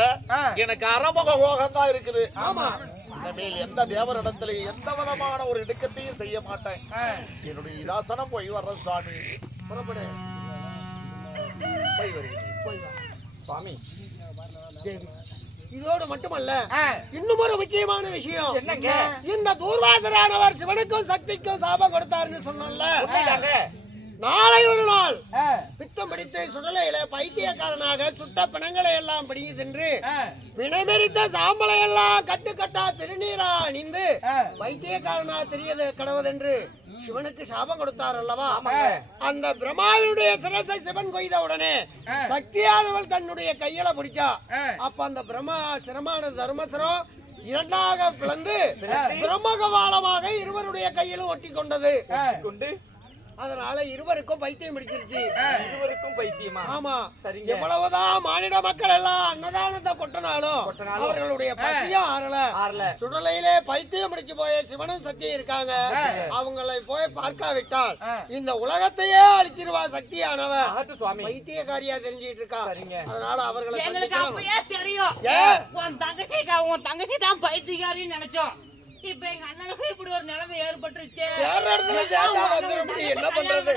எனக்கு அறமுக கோபம் தான் இருக்குது. இனிமேல் எந்த தேவரிடத்துல எந்த விதமான ஒரு இடுக்கத்தையும் செய்ய மாட்டேன். என்னுடைய இதாசனம் போய் வர்ற சாமி. புறப்படு. போய் வர சுவாமி. இதோடு மட்டுமல்ல, இன்னும் ஒரு முக்கியமான விஷயம். என்னங்க? இந்த தூர்வாசரானவர் சிவனுக்கும் சக்திக்கும் சாபம் கொடுத்தாருன்னு சொன்னோம்ல. நாளை ஒரு நாள் பித்தம் பிடித்து சுடலையில பைத்தியக்காரனாக சுட்ட பிணங்களை எல்லாம் பிடிங்கி தின்று வினைமெறித்த சாம்பலை எல்லாம் கட்டுக்கட்டா திருநீரா அணிந்து பைத்தியக்காரனா தெரியது கடவுதென்று சிவனுக்கு சாபம் கொடுத்தார் அல்லவா? அந்த பிரம்மாவினுடைய சிரசை சிவன் கொய்த உடனே சக்தியானவள் தன்னுடைய கையில பிடிச்சா. அப்ப அந்த பிரம்மா சிரமான தர்மசரம் 2ஆக பிளந்து பிரம்மகவாலமாக இருவருடைய கையிலும் ஒட்டி கொண்டது. அதனால இருவருக்கும் பைத்தியம் பிடிச்சிருச்சு. இருவருக்கும் பைத்தியமா? ஆமா. சரிங்க. எவ்வளவுதான் மானிட மக்கள் எல்லாம் அன்னதானத்தை கொட்டினாலும் அவர்களுடைய பசியும் ஆறல. சுடலையிலே பைத்தியம் பிடிச்சு போய சிவனும் சக்தி இருக்காங்க. அவங்களை போய் பார்க்காவிட்டால் இந்த உலகத்தையே அழிச்சிருவா சக்தியானவ. பைத்தியக்காரியா தெரிஞ்சுட்டு இருக்கா. அதனால அவர்களை தெரியும். உன் தங்கச்சி தான் பைத்தியக்காரின்னு நினைச்சோம். இப்ப எங்க அண்ணனுக்கு இப்படி ஒரு நிலைமை ஏற்பட்டுருச்சு. என்ன பண்றது?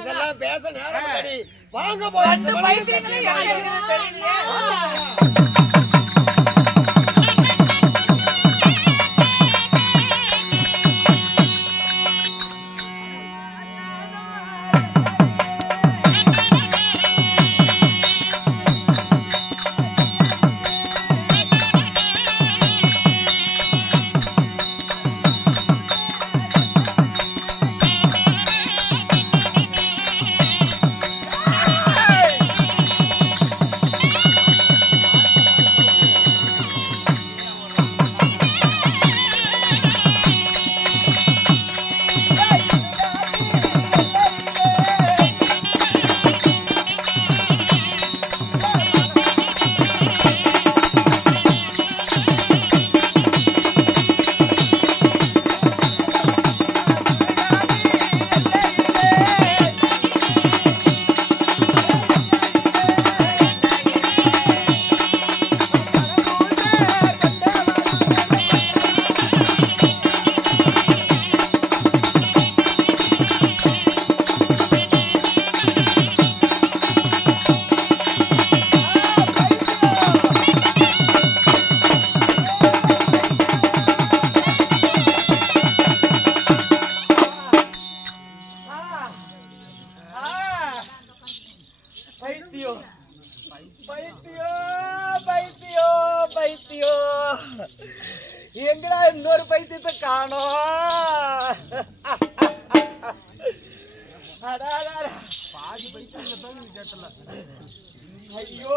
இதெல்லாம் பேச நேரம் இல்லடி. வாங்க போய் எங்கடா இன்னொரு பைத்தியத்தை காணோம். ஐயோ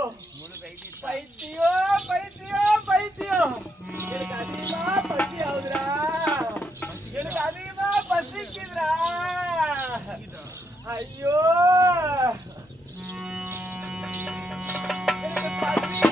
பைத்தியோ பைத்தியோ பைத்தியம். எனக்கு அதிகமா பசி ஆகுதுடா. எனக்கு அதிகமா பசிக்குதுடா. ஐயோ எனக்கு பசி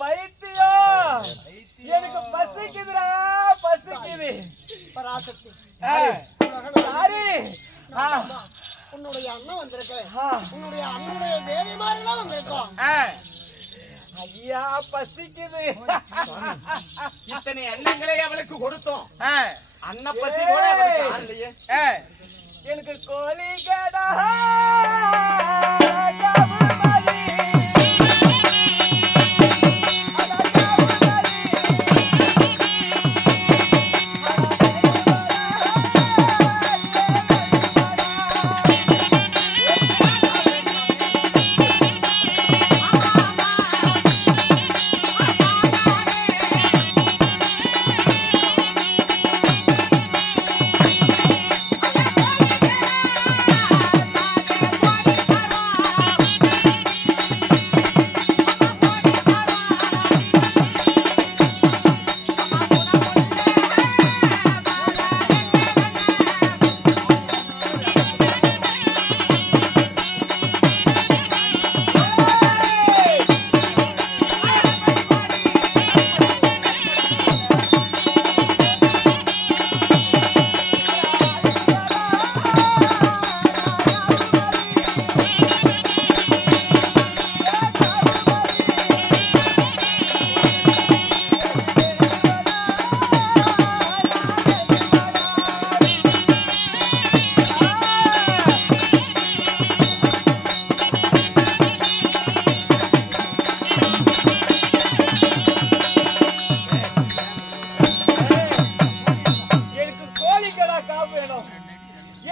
பைத்தியம் எனக்கு பசிக்குதுடா பசிக்குது பராசக்தி சாரி உன்னுடைய அண்ணன் வந்திருக்கேன் உன்னுடைய அண்ணனுடைய தேவி மாதிரி எல்லாம் வந்திருக்கோம் ஐயா பசிக்குது இத்தனை அன்னங்களை அவளுக்கு கொடுத்தோம் அன்ன பசி கூட அவளுக்கு ஆறலையே. எனக்கு கோழி கடா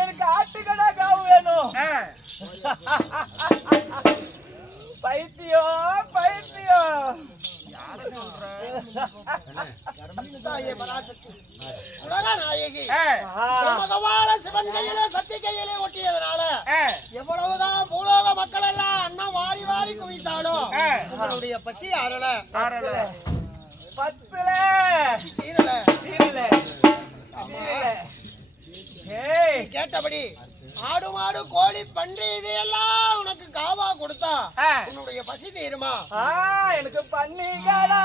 எனக்கு ஆட்டுக்கடா காவு வேணும். பைத்தியம் பைத்தியம் சிவன் கையிலே சக்தி கையிலே ஒட்டியதுனால எவ்வளவுதான் பூலோக மக்கள் எல்லாம் அண்ணா வாரி வாரி குவித்தாலும் உங்களுடைய பசி ஆறல பத்துல தீரல தீரல கேட்டபடி ஆடு மாடு கோழி பன்றி இதையெல்லாம் உனக்கு காவா கொடுத்தா உன்னுடைய பசி தீருமா? எனக்கு பண்ணிக்கடா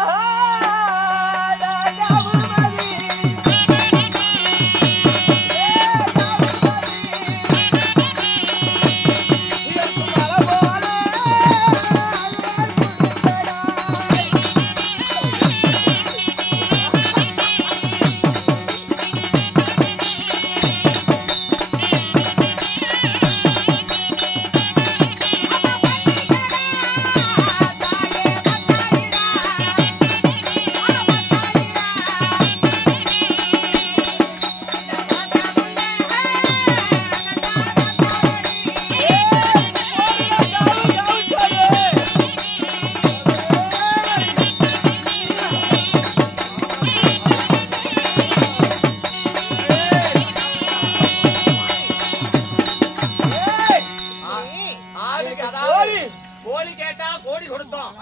கோழி கேட்டா கோடி கொடுத்தோம்,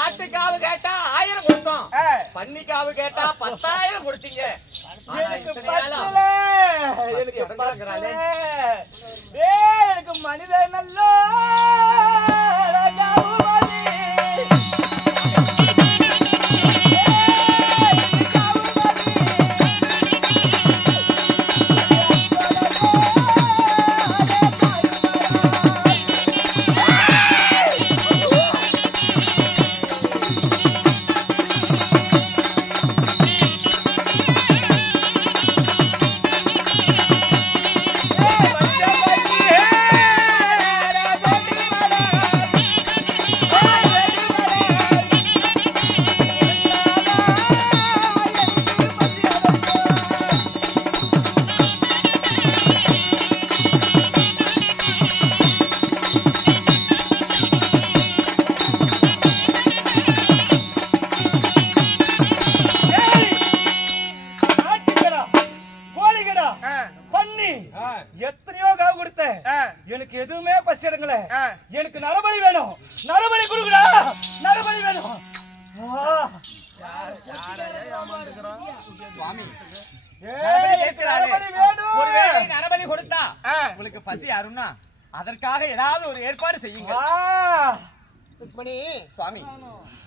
ஆட்டுக்காவு கேட்டா 1000 கொடுத்தோம், பன்னிக்காவு கேட்டா 10,000 கொடுத்தீங்க. எனக்கு மனிதன் நல்ல எத்தனையோ காவு கொடுத்த எனக்கு எதுவுமே பசி எடுக்கல. எனக்கு நரபலி வேணும், நரபலி கொடுக்குறா, நரபலி வேணும். நரபலி கொடுத்தா உங்களுக்கு பசி யாருன்னா அதற்காக ஏதாவது ஒரு ஏற்பாடு செய்யுங்க. ருக்மணி சுவாமி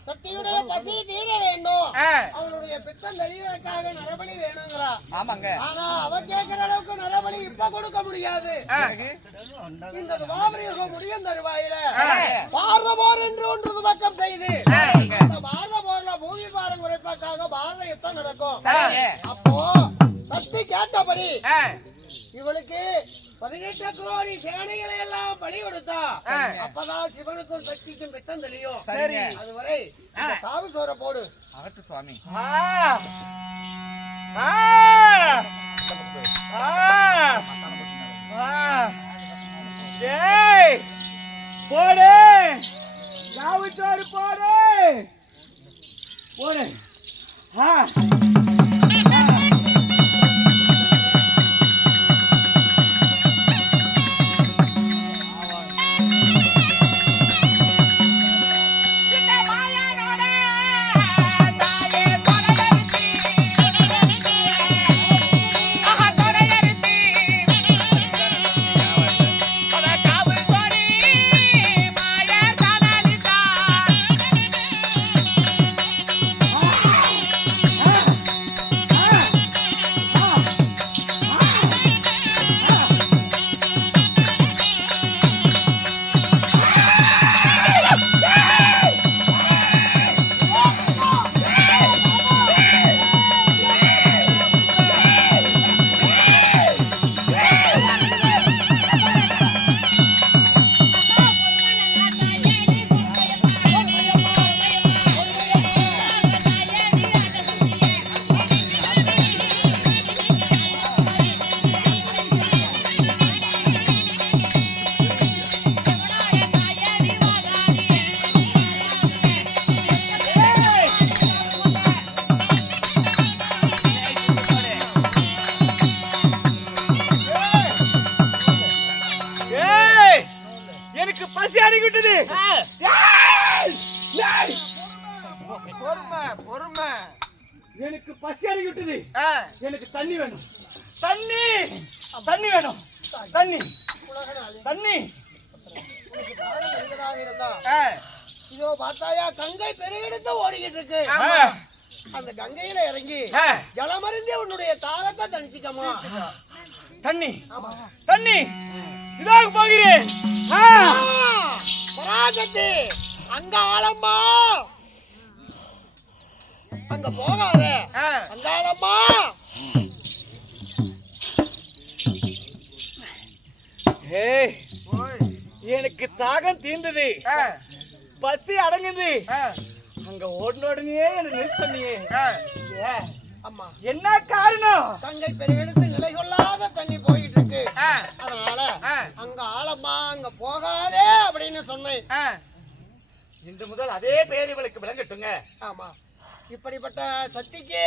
சக்தியுடைய பசி தீர வேண்டும். அவளுடைய பித்தம் தெளிவதற்காக நரபலி வேணுங்கிறா. ஆமாங்க. ஆனா அவ கேட்கிற அளவுக்கு நரபலி இப்ப கொடுக்க முடியாது. இந்த துவாபர யுகம் முடியும் தருவாயில பாரத போர் என்று ஒன்று துவக்கம் செய்து அந்த பாரத போர்ல பூமி பாரம் குறைப்பதற்காக பாரத யுத்தம் நடக்கும். அப்போ சக்தி கேட்டபடி இவளுக்கு 18 கோடி சேனைகளை எல்லாம் பலி கொடுத்தா அப்பதான் சிவனுக்கும் சக்திக்கும் பித்தம் தெரியும். அதுவரை தாவு சோற போடு. அகத்து சுவாமி. போடு தாவுச்சோறு போடு போடு. எனக்கு பசி அடிக்கிட்டது. பொறுமை எனக்கு பசி அடிக்கிட்டது. எனக்கு தண்ணி வேணும். தண்ணி தண்ணி வேணும். தண்ணி தண்ணி. இதோ பார்த்தாயா கங்கை பெருகெடுத்து ஓடிக்கிட்டு இருக்கு. அந்த கங்கையில இறங்கி ஜலமருந்தி உன்னுடைய தாகத்தை தணிச்சுக்கமா. தண்ணி தண்ணி இதாக போகிறேன். பராசக்தி அங்க ஆளம்மா அங்க போகாத. அங்க ஆளம்மா எனக்கு தாகம் தீர்ந்தது. பசி அடங்குது. அங்க ஓடின உடனே என்ன நிறுத்த சொன்னியே. அம்மா என்ன காரணம்? கங்கை பெருகெடுத்து நிலை கொள்ளாத தண்ணி போயிட்டு இருக்கு. அதனால அங்க ஆளம்மா அங்க போகாதே அப்படின்னு சொன்னேன். இன்று முதல் அதே பேர் இவளுக்கு விளங்கட்டுங்க. ஆமா இப்படிப்பட்ட சக்திக்கு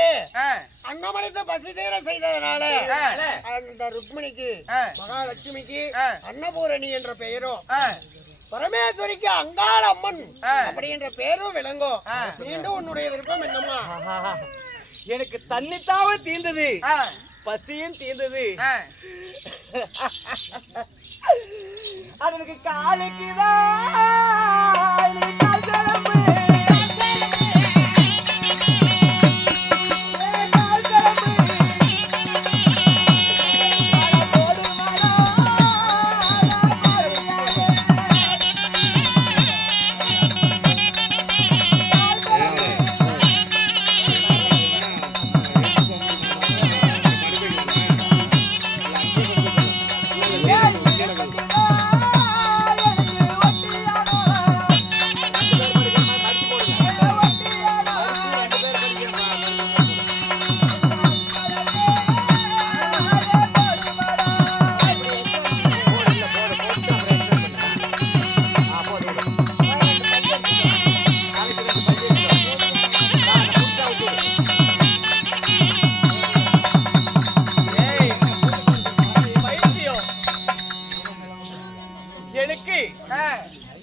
அன்னமளித்த பசி தீர செய்ததனால அந்த ருக்மிணிக்கு மகாலட்சுமிக்கு அன்னபூரணி என்ற பெயரும் பரமேஸ்வரிக்கு அங்காள அம்மன் அப்படின்ற பேரும் விளங்கும். மீண்டும் உன்னுடைய விருப்பம் என்னம்மா? எனக்கு தண்ணி தாவ தீர்ந்தது. பசியும் தீர்ந்தது. அதற்கு காலுக்குதான்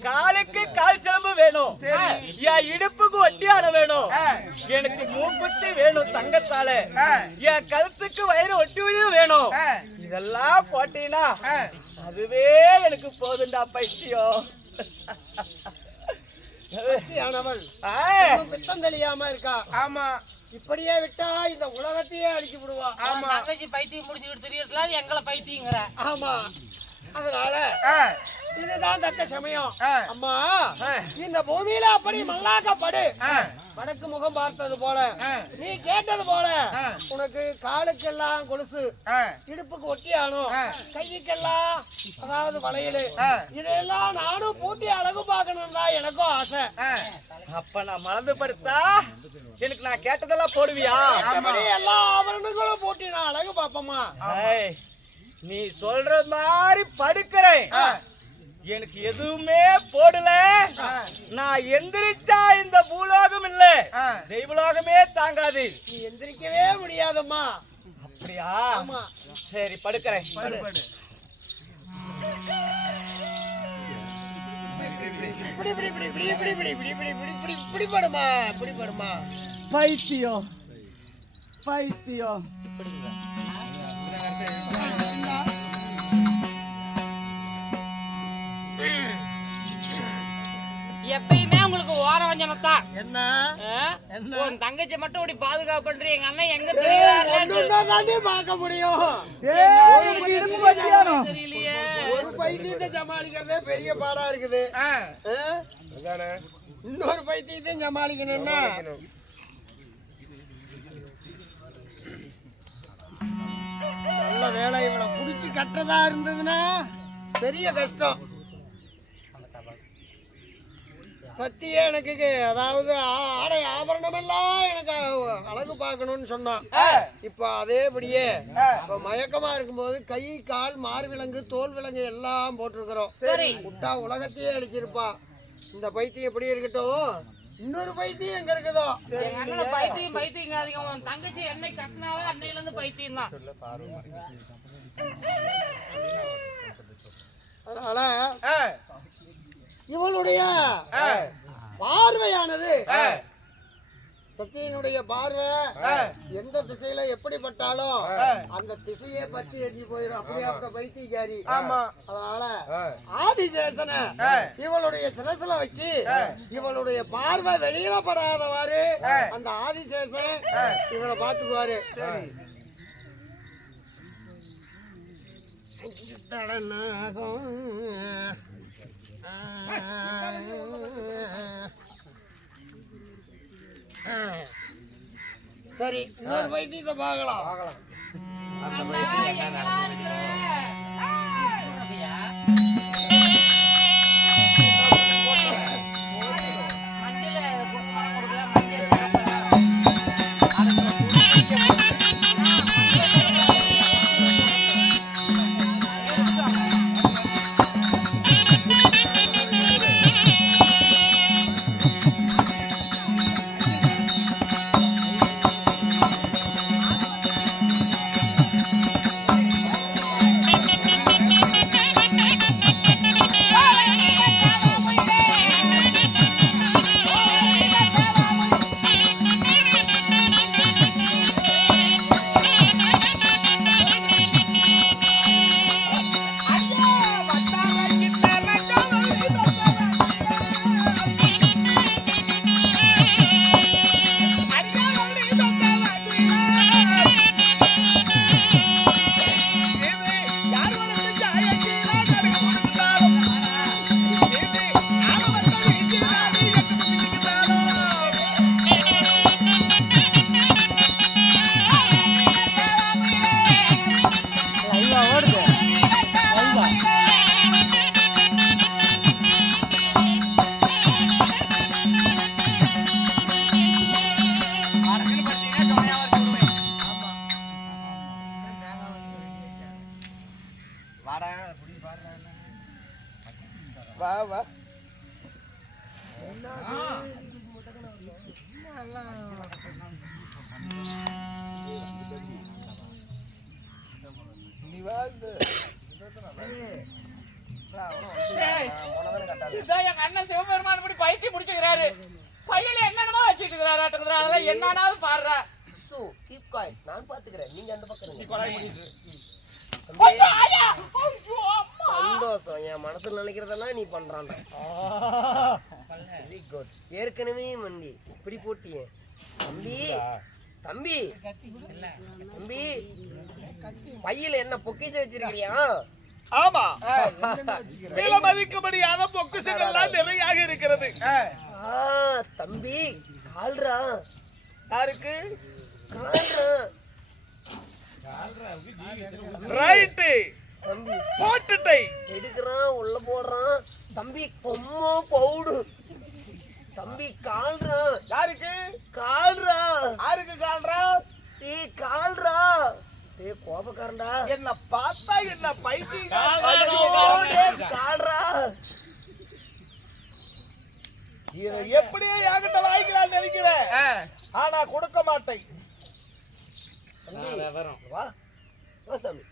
காலுக்கு கால் சிலம்பு வேணும். என் இடுப்புக்கு ஒட்டியான வேணும். எனக்கு மூக்குத்தி வேணும் தங்கத்தால. என் கழுத்துக்கு வயிறு ஒட்டி வேணும். இதெல்லாம் போட்டீங்கன்னா அதுவே எனக்கு போதுண்டா பைத்தியம். ஆனவள் பித்தம் தெளியாம இருக்கா. ஆமா, இப்படியே விட்டா இந்த உலகத்தையே அழிச்சு விடுவா. ஆமா, தங்கச்சி பைத்தியம் முடிச்சுக்கிட்டு தெரியல, எங்களை பைத்தியங்கிற. ஆமா, அதனால இதுதான் தக்க சமயம். அம்மா, இந்த பூமியில அப்படி மல்லாக்கப்படு. வடக்கு முகம் பார்த்தது போல, நீ கேட்டது போல, உனக்கு காலுக்கெல்லாம் கொலுசு, இடுப்புக்கு ஒட்டியானோ, கைக்கெல்லாம் அதாவது வளையல், இதெல்லாம் நானும் பூட்டி அழகு பார்க்கணும் தான் எனக்கும் ஆசை. அப்ப நான் மறந்து படுத்தா எனக்கு நான் கேட்டதெல்லாம் போடுவியா? எல்லா ஆபரணங்களும் பூட்டி நான் அழகு பார்ப்போமா? நீ சொல்ற மாதிரி படுக்கிறேன், எனக்கு எதுவுமே போடல. நான் எந்திரிச்சா இந்த பூலோகம் இல்ல, தெய்வலோகமே தாங்காது. நீ எந்திரிக்கவே முடியாதம்மா. அப்படியா? சரி, படுக்கிறேன். பிடிபடுமா பைத்தியம் பைத்தியம். எப்பயுமே உங்களுக்கு ஓர வஞ்சனத்தான். என்ன உன் தங்கச்சி மட்டும் இப்படி பாதுகாப்பு பண்ற, எங்க அண்ணன் எங்க தெரியல பார்க்க முடியும். தெரியலையே. ஒரு பைத்தியத்தை சமாளிக்கிறதே பெரிய பாடா இருக்குது. இன்னொரு பைத்தியத்தையும் சமாளிக்கணும்னா நல்ல வேலை. இவளை புடிச்சு கட்டுறதா இருந்ததுன்னா பெரிய கஷ்டம். சத்தியே எனக்கு அதாவது ஆடை ஆபரணம் எல்லாம் எனக்கு அழகு பார்க்கணும்னு சொன்னான். இப்ப அதேபடியே இப்ப மயக்கமா இருக்கும்போது கை கால் மார்விலங்கு தோல் விலங்கு எல்லாம் போட்டிருக்கிறோம். விட்டா உலகத்தையே அழிச்சிருப்பான். இந்த பைத்தியம் எப்படி இருக்கட்டும், இன்னொரு பைத்தியம் எங்க இருக்குதோ. பைத்தியம் பைத்தியம் அதிகம். தங்கச்சி என்னை கட்டினாவே அன்னையில இருந்து பைத்தியம் தான். அதனால இவளுடைய பார்வையானது, சத்தியனுடைய பார்வை எந்த திசையில எப்படிப்பட்டாலும் அந்த திசையை பற்றி எஞ்சி போயிடும். அப்படியாப்பட்ட பைத்தியக்காரி. அதனால ஆதிசேஷனை இவளுடைய சிரசுல வச்சு இவளுடைய பார்வை வெளியில படாதவாறு அந்த ஆதிசேஷன் இவளை பார்த்துக்குவாரு. சரி, இன்னொரு பைத்தியத்தை பார்க்கலாம். அண்ணன் சிவபெருமான் இப்படி பைத்தியம் முடிச்சுக்கிறாரு. பையில என்னென்னமோ வச்சுட்டு இருக்கிறாரு. அதெல்லாம் என்னன்னாவது பாடுறா. நான் பாத்துக்கிறேன், நீங்க அந்த பக்கம் சந்தோஷம். என் மனசுல நினைக்கிறதெல்லாம் நீ பண்றான். Very good. ஏற்கனவே மண்டி இப்படி போட்டியே தம்பி. தம்பி தம்பி பையில என்ன பொக்கிஷம் வச்சிருக்கிறியா? ஆமா, விலை மதிக்க முடியாத பொக்கிஷங்கள்லாம் நிறையாக இருக்கிறது. தம்பி கால்ரா. யாருக்கு? கால்ரா. ரைட்டு, தம்பி போட்டுட்டை எடுக்கிறான், உள்ள போடுறான். தம்பி பொம்மா பவுடு. தம்பி கால்ரா. யாருக்கு? கால்ரா. யாருக்கு கால்றா? கால்ரா. கோபக்காரன்டா. என்ன பார்த்தா என்ன பைத்தியம்? கால்ரா. இதை எப்படியே என்கிட்ட வாங்கிக்கிறான்னு நினைக்கிறேன். ஆனா கொடுக்க மாட்டேன். வா வா சாமி.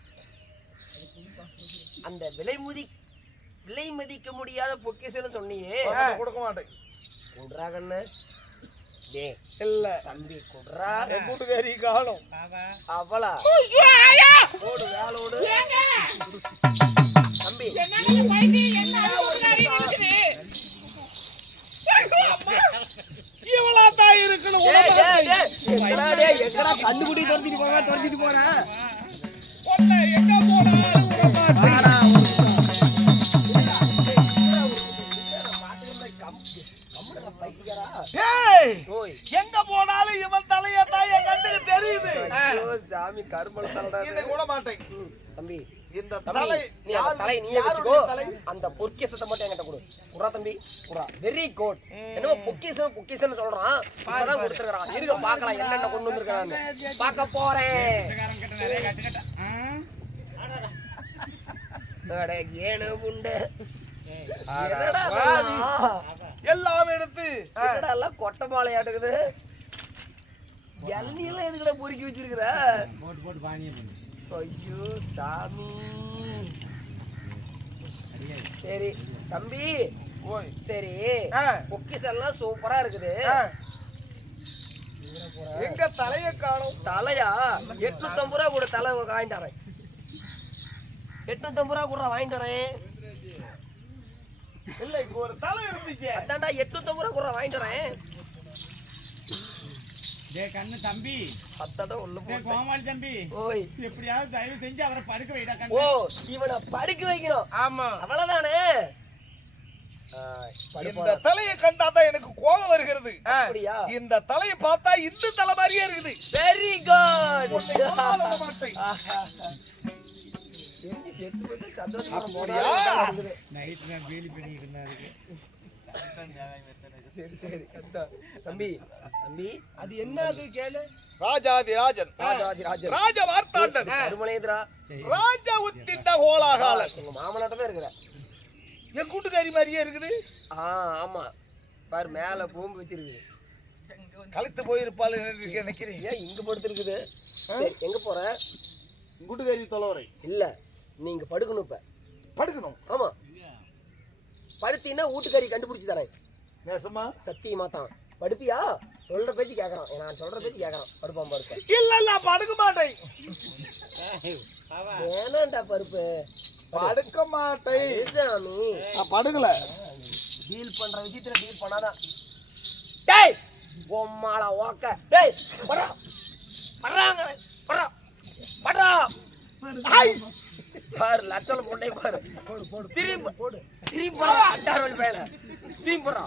அந்த விலை மதிக்க முடியாத பொக்கிஷன்னு சொன்னியே, கொடுக்க மாட்டேன். குட்ரா கண்ணு. டேய் இல்ல தம்பி குட்ரா. என் கூட்டுக்காரி காணும். அவளா ஓடு வேலோடு. தம்பி இவளா தான் இருக்கணும். எங்கடா கண்டுபிடி துரத்திட்டு போறேன். பொண்ணை எங்க போனாலும் விட மாட்டேன். ஏய், ஓய் எங்க போனாலும் இவன் தலையை தான் என் கண்ணுக்கு தெரியுது. சாமி கருமல தலடா. இதை கூட மாட்டேன். தம்பி இந்த தம்பி, தலை நீ அந்த தலை நீயே வச்சுக்கோ. அந்த பொக்கிஷத்தை மட்டும் என்கிட்ட கொடு. குறா தம்பி குறா. Very good. என்னமோ பொக்கிஷம் சொல்றான். இப்பதான் கொடுத்துருக்கான். இருங்க பார்க்கலாம் என்னென்ன கொண்டு வந்திருக்கான்னு பார்க்க போறேன். ஏனு உண்டு எல்லாம் எடுத்து எல்லாம் கொட்டை மாலை ஆட்டுக்குது. எல்லாம் எதுக்கட பொறுக்கி வச்சிருக்கிற? ஐயோ சாமி. சரி தம்பி. ஓய், சரி பொக்கிஷம் எல்லாம் சூப்பரா இருக்குது. எங்க தலையை காணும். தலையா? 850 ரூபா கூட தலை வாங்கிட்டு வரேன். 850 ரூபா கூட வாங்கிட்டு வரேன். இல்ல இங்க ஒரு தலை இருந்துச்சு. அதான்டா 850 ரூபா கூட வாங்கிட்டு வரேன். டேய் கண்ணு தம்பி, அதான் உள்ள டேய் கோமாளி தம்பி, ஓய் எப்படியாவது தயவு செஞ்சு அவரை படுக்க வைடா கண்ணு. ஓ இவனை படுக்க வைக்கணும். ஆமா, அவ்வளவுதானே. இந்த தலையை கண்டாதான் எனக்கு கோபம் வருகிறது. அப்படியா? இந்த தலையை பார்த்தா இந்த தலை மாதிரியே இருக்குது. Very good. விட மாட்டேன். செத்து போயிட்டு சந்தோஷம் போடியா? நைட் நான் வேலி பண்ணிட்டு இருந்தாரு. சரி சரி தம்பி தம்பி அது என்ன அது கேளு. ராஜாதி ராஜன், ராஜராஜன், ராஜ வார்த்தாண்டன், அருமலேந்திரா, ராஜ உத்திண்ட கோலாகாலன். உங்க மாமனாட்டமே இருக்கிற. என் கூட்டுக்காரி மாதிரியே இருக்குது. ஆமா பாரு மேல பூம்பு வச்சிருக்கு. கழுத்து போயிருப்பாள் நினைக்கிறேன். ஏன் இங்க படுத்துருக்குது? எங்க போற? கூட்டுக்காரி தொலைவரை இல்ல நீங்க படுக்கணும். இப்ப படுக்கணும். ஆமா படுத்தீங்கன்னா வீட்டுக்காரி கண்டுபிடிச்சு தரேன். நேசமா சத்தியமா தான். படுப்பியா? சொல்ற பேச்சு கேட்கறான். நான் சொல்ற பேச்சு கேட்கறான். படுப்பான் பருப்ப. இல்ல இல்ல படுக்க மாட்டேன். வேணாண்டா பருப்பு. படுக்க மாட்டேன். சாமி படுக்கல. டீல் பண்ற விஷயத்துல டீல் பண்ணாதான். டேய் பொம்மாளா ஓக்க. டேய் படா படுறாங்க. படா படா. ஹாய் பாரு லட்சம் போட்டே பாரு. திரும்பி திரும்பி போடா. அட்டாரோல் மேல திரும்பி போடா.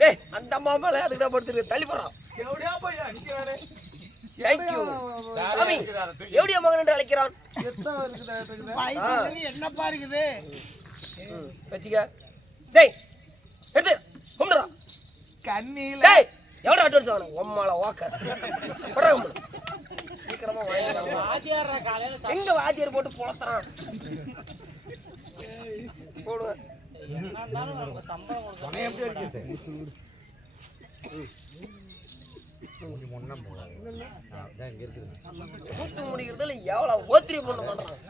டேய் அந்த அம்மா மேல அதுக்கு தான் படுத்துருக்கு. தள்ளி போடா. எவ்வளோ போய் அடிக்கிறானே. தேங்க்யூ சாமி. எப்படியா மகன் என்று அழைக்கிறான்? பைத்தியத்துக்கு என்னப்பா இருக்குது? வச்சுக்க. டேய் எடுத்து கும்பிடுறா. கண்ணில டேய் எவ்வளோ அட்வான்ஸ் ஆகணும்? ஒம்மால ஓக்க படுறா. சீக்கிரமா வாங்கிடலாம். எங்க வாத்தியார் போட்டு பொழத்தான் போடுவேன். கூத்து முடிக்கிறதுல எவ்வளவு ஓத்திரி பொண்ணு பண்றான்.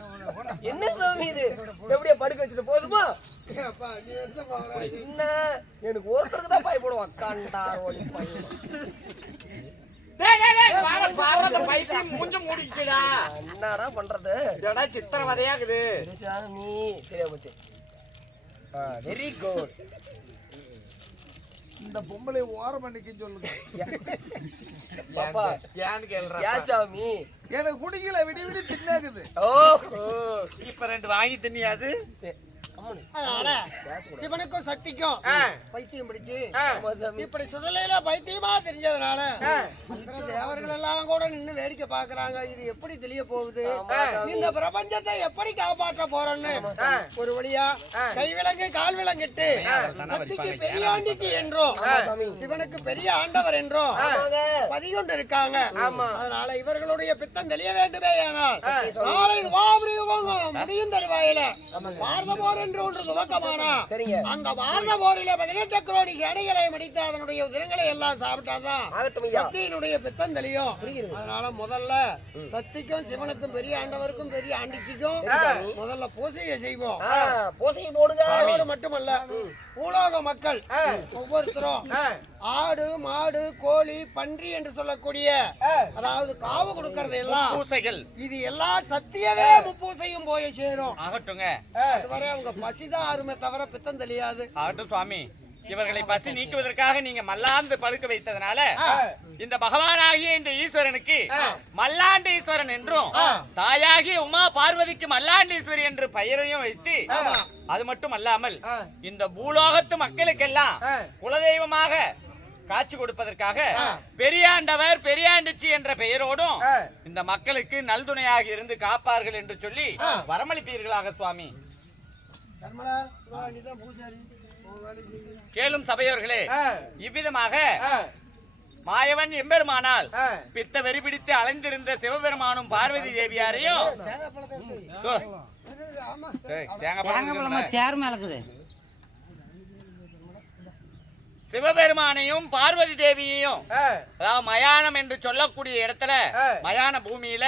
என்ன சாமி இது? எப்படியா படுக்க வச்சுட்டு போதுமா? என்ன எனக்கு ஒருத்தருக்கு தான் பாய் போடுவான். கண்டார் ஓடி பையன். என்னடா பண்றது? சித்திரவதையாகுது. சாமி சரியா போச்சு. Very good. இந்த பொம்பளை ஓரம் பண்ணிக்க சொல்லுங்க. பாப்பா ஏன்னு கேள்றா யா சாமி எனக்கு குடிக்கல விடி விடி தின்னாக்குது. ஓஹோ இப்ப 2 வாங்கி தின்னியாது அதனால சிவனுக்கும் சக்திக்கும் பைத்தியம் பிடிச்சு ஆமா சாமி இப்படி சுடலையில பைத்தியமா தெரிஞ்சதுனால தேவர்கள் எல்லாம் கூட நின்னு வேடிக்கை பாக்குறாங்க. இது எப்படி தெரிய போகுது, இந்த பிரபஞ்சத்தை எப்படி காப்பாற்ற போறோம்னு ஒரு வழியா கைவிலங்கு கால் விலங்கிட்டு சக்திக்கு பெரிய ஆண்டிச்சி என்றும் சிவனுக்கு பெரிய ஆண்டவர் என்றும் பதிகொண்டு இருக்காங்க. அதனால இவர்களுடைய பித்தம் தெளிய வேண்டுமே. ஆனால் நாளை முடியும் தருவாயில பாரத போர் என்று ஒன்று துவக்கமானா அந்த பாரத போரில 18 கோடி சேனைகளை மடித்து அதனுடைய உதிரங்களை எல்லாம் சாப்பிட்டாதான் சக்தியினுடைய பித்தம் தெளியும். அதனால முதல்ல சக்திக்கும் சிவனுக்கும் பெரிய ஆண்டவருக்கும் பெரிய ஆண்டிச்சிக்கும் முதல்ல பூசையை செய்வோம். பூசையை போடுங்க. அதோடு மட்டுமல்ல பூலோக மக்கள் ஒவ்வொருத்தரும் ஆடு மாடு கோழி பன்றி என்று சொல்லக்கூடிய அதாவது காவு கொடுக்கறது எல்லாம் பூசைகள் இது எல்லாம் சத்தியவே முப்பூசையும் போய் சேரும். ஆகட்டுங்க. அதுவரை அவங்க பசிதான் அருமை தவிர பித்தம் தெரியாது. ஆகட்டும் சுவாமி. இவர்களை பசி நீக்குவதற்காக நீங்க மல்லாந்து படுக்க வைத்ததனால இந்த பகவானாகிய இந்த ஈஸ்வரனுக்கு மல்லாண்டு ஈஸ்வரன் என்றும் தாயாகிய உமா பார்வதிக்கு மல்லாண்டீஸ்வரி என்று பெயரையும் வைத்து அது மட்டும் அல்லாமல் இந்த பூலோகத்து மக்களுக்கெல்லாம் குலதெய்வமாக காட்சி கொடுப்பதற்காக பெரியாண்டவர் பெரியாண்டிச்சி என்ற பெயரோடும் இந்த மக்களுக்கு நல்துணையாக இருந்து காப்பார்கள் என்று சொல்லி வரமளிப்பீர்களாக சுவாமி. கேளும் சபையோர்களே, இவ்விதமாக மாயவன் எம்பெருமானால் பித்த வெறி பிடித்து அலைந்திருந்த சிவபெருமானும் பார்வதி தேவியாரையும் சிவபெருமானையும் பார்வதி தேவியையும் அதாவது மயானம் என்று சொல்லக்கூடிய இடத்துல மயான பூமியில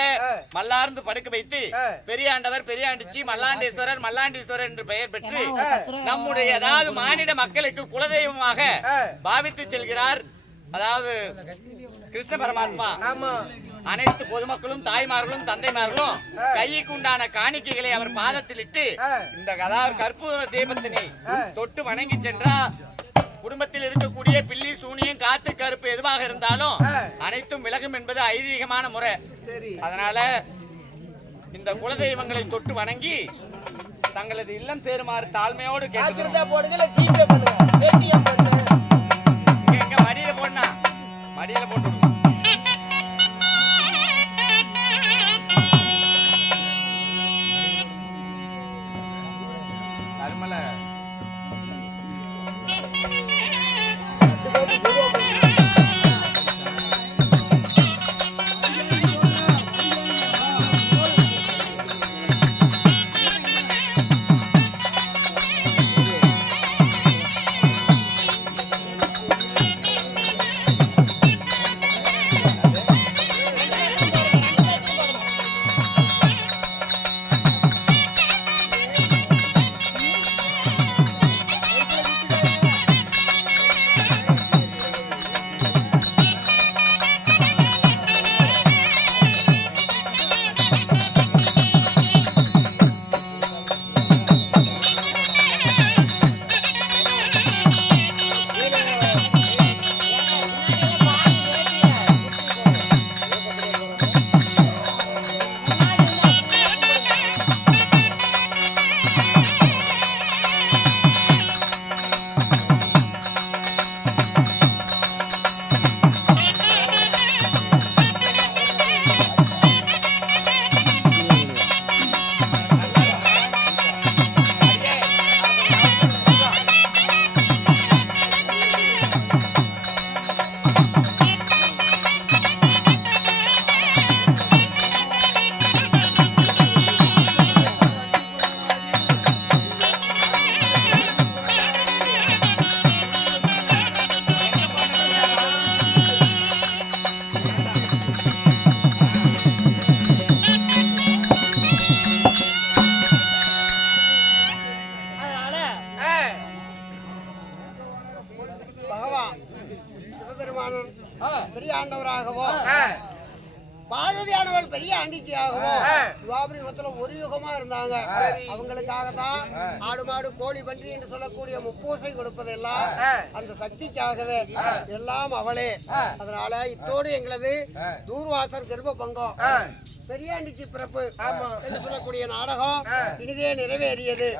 மல்லார்ந்து படுக்க வைத்து பெரியாண்டவர் பெரியாண்டிச்சி மல்லாண்டீஸ்வரர் மல்லாண்டீஸ்வரர் என்று பெயர் பெற்று நம்முடைய அதாவது மானிட மக்களுக்கு குலதெய்வமாக பாவித்து செல்கிறார். அதாவது கிருஷ்ண பரமாத்மா அனைத்து பொதுமக்களும் தாய்மார்களும் தந்தைமார்களும் கைக்கு உண்டான காணிக்கைகளை அவர் பாதத்தில் இட்டு இந்த அதாவது கற்பூர தீபத்தினை தொட்டு வணங்கி சென்றார். குடும்பத்தில் இருக்கக்கூடிய பில்லி சூனியம் காத்து கருப்பு எதுவாக இருந்தாலும் அனைத்தும் விலகும் என்பது ஐதீகமான முறை. அதனால இந்த குலதெய்வங்களை தொட்டு வணங்கி தங்களது இல்லம் சேருமாறு தாழ்மையோடு எங்க மடியில போடனா மடியில போட்டு கருமல பார்வதியானவள் பெரிய ஆண்டிச்சியாகவும் துவாபர யுகத்துல ஒரு யுகமா இருந்தாங்க. அவங்களுக்காக தான் ஆடு மாடு கோழி பன்றி என்று சொல்லக்கூடிய முப்பூசை கொடுப்பதெல்லாம் அந்த சக்திக்காகவே எல்லாம் அவளே. அதனால இத்தோடு எங்களது தூர்வாசர் கர்ப்ப பங்கம் பெரியாண்டிச்சி பிறப்பு என்று சொல்லக்கூடிய நாடகம் இனிதே நிறைவேறியது.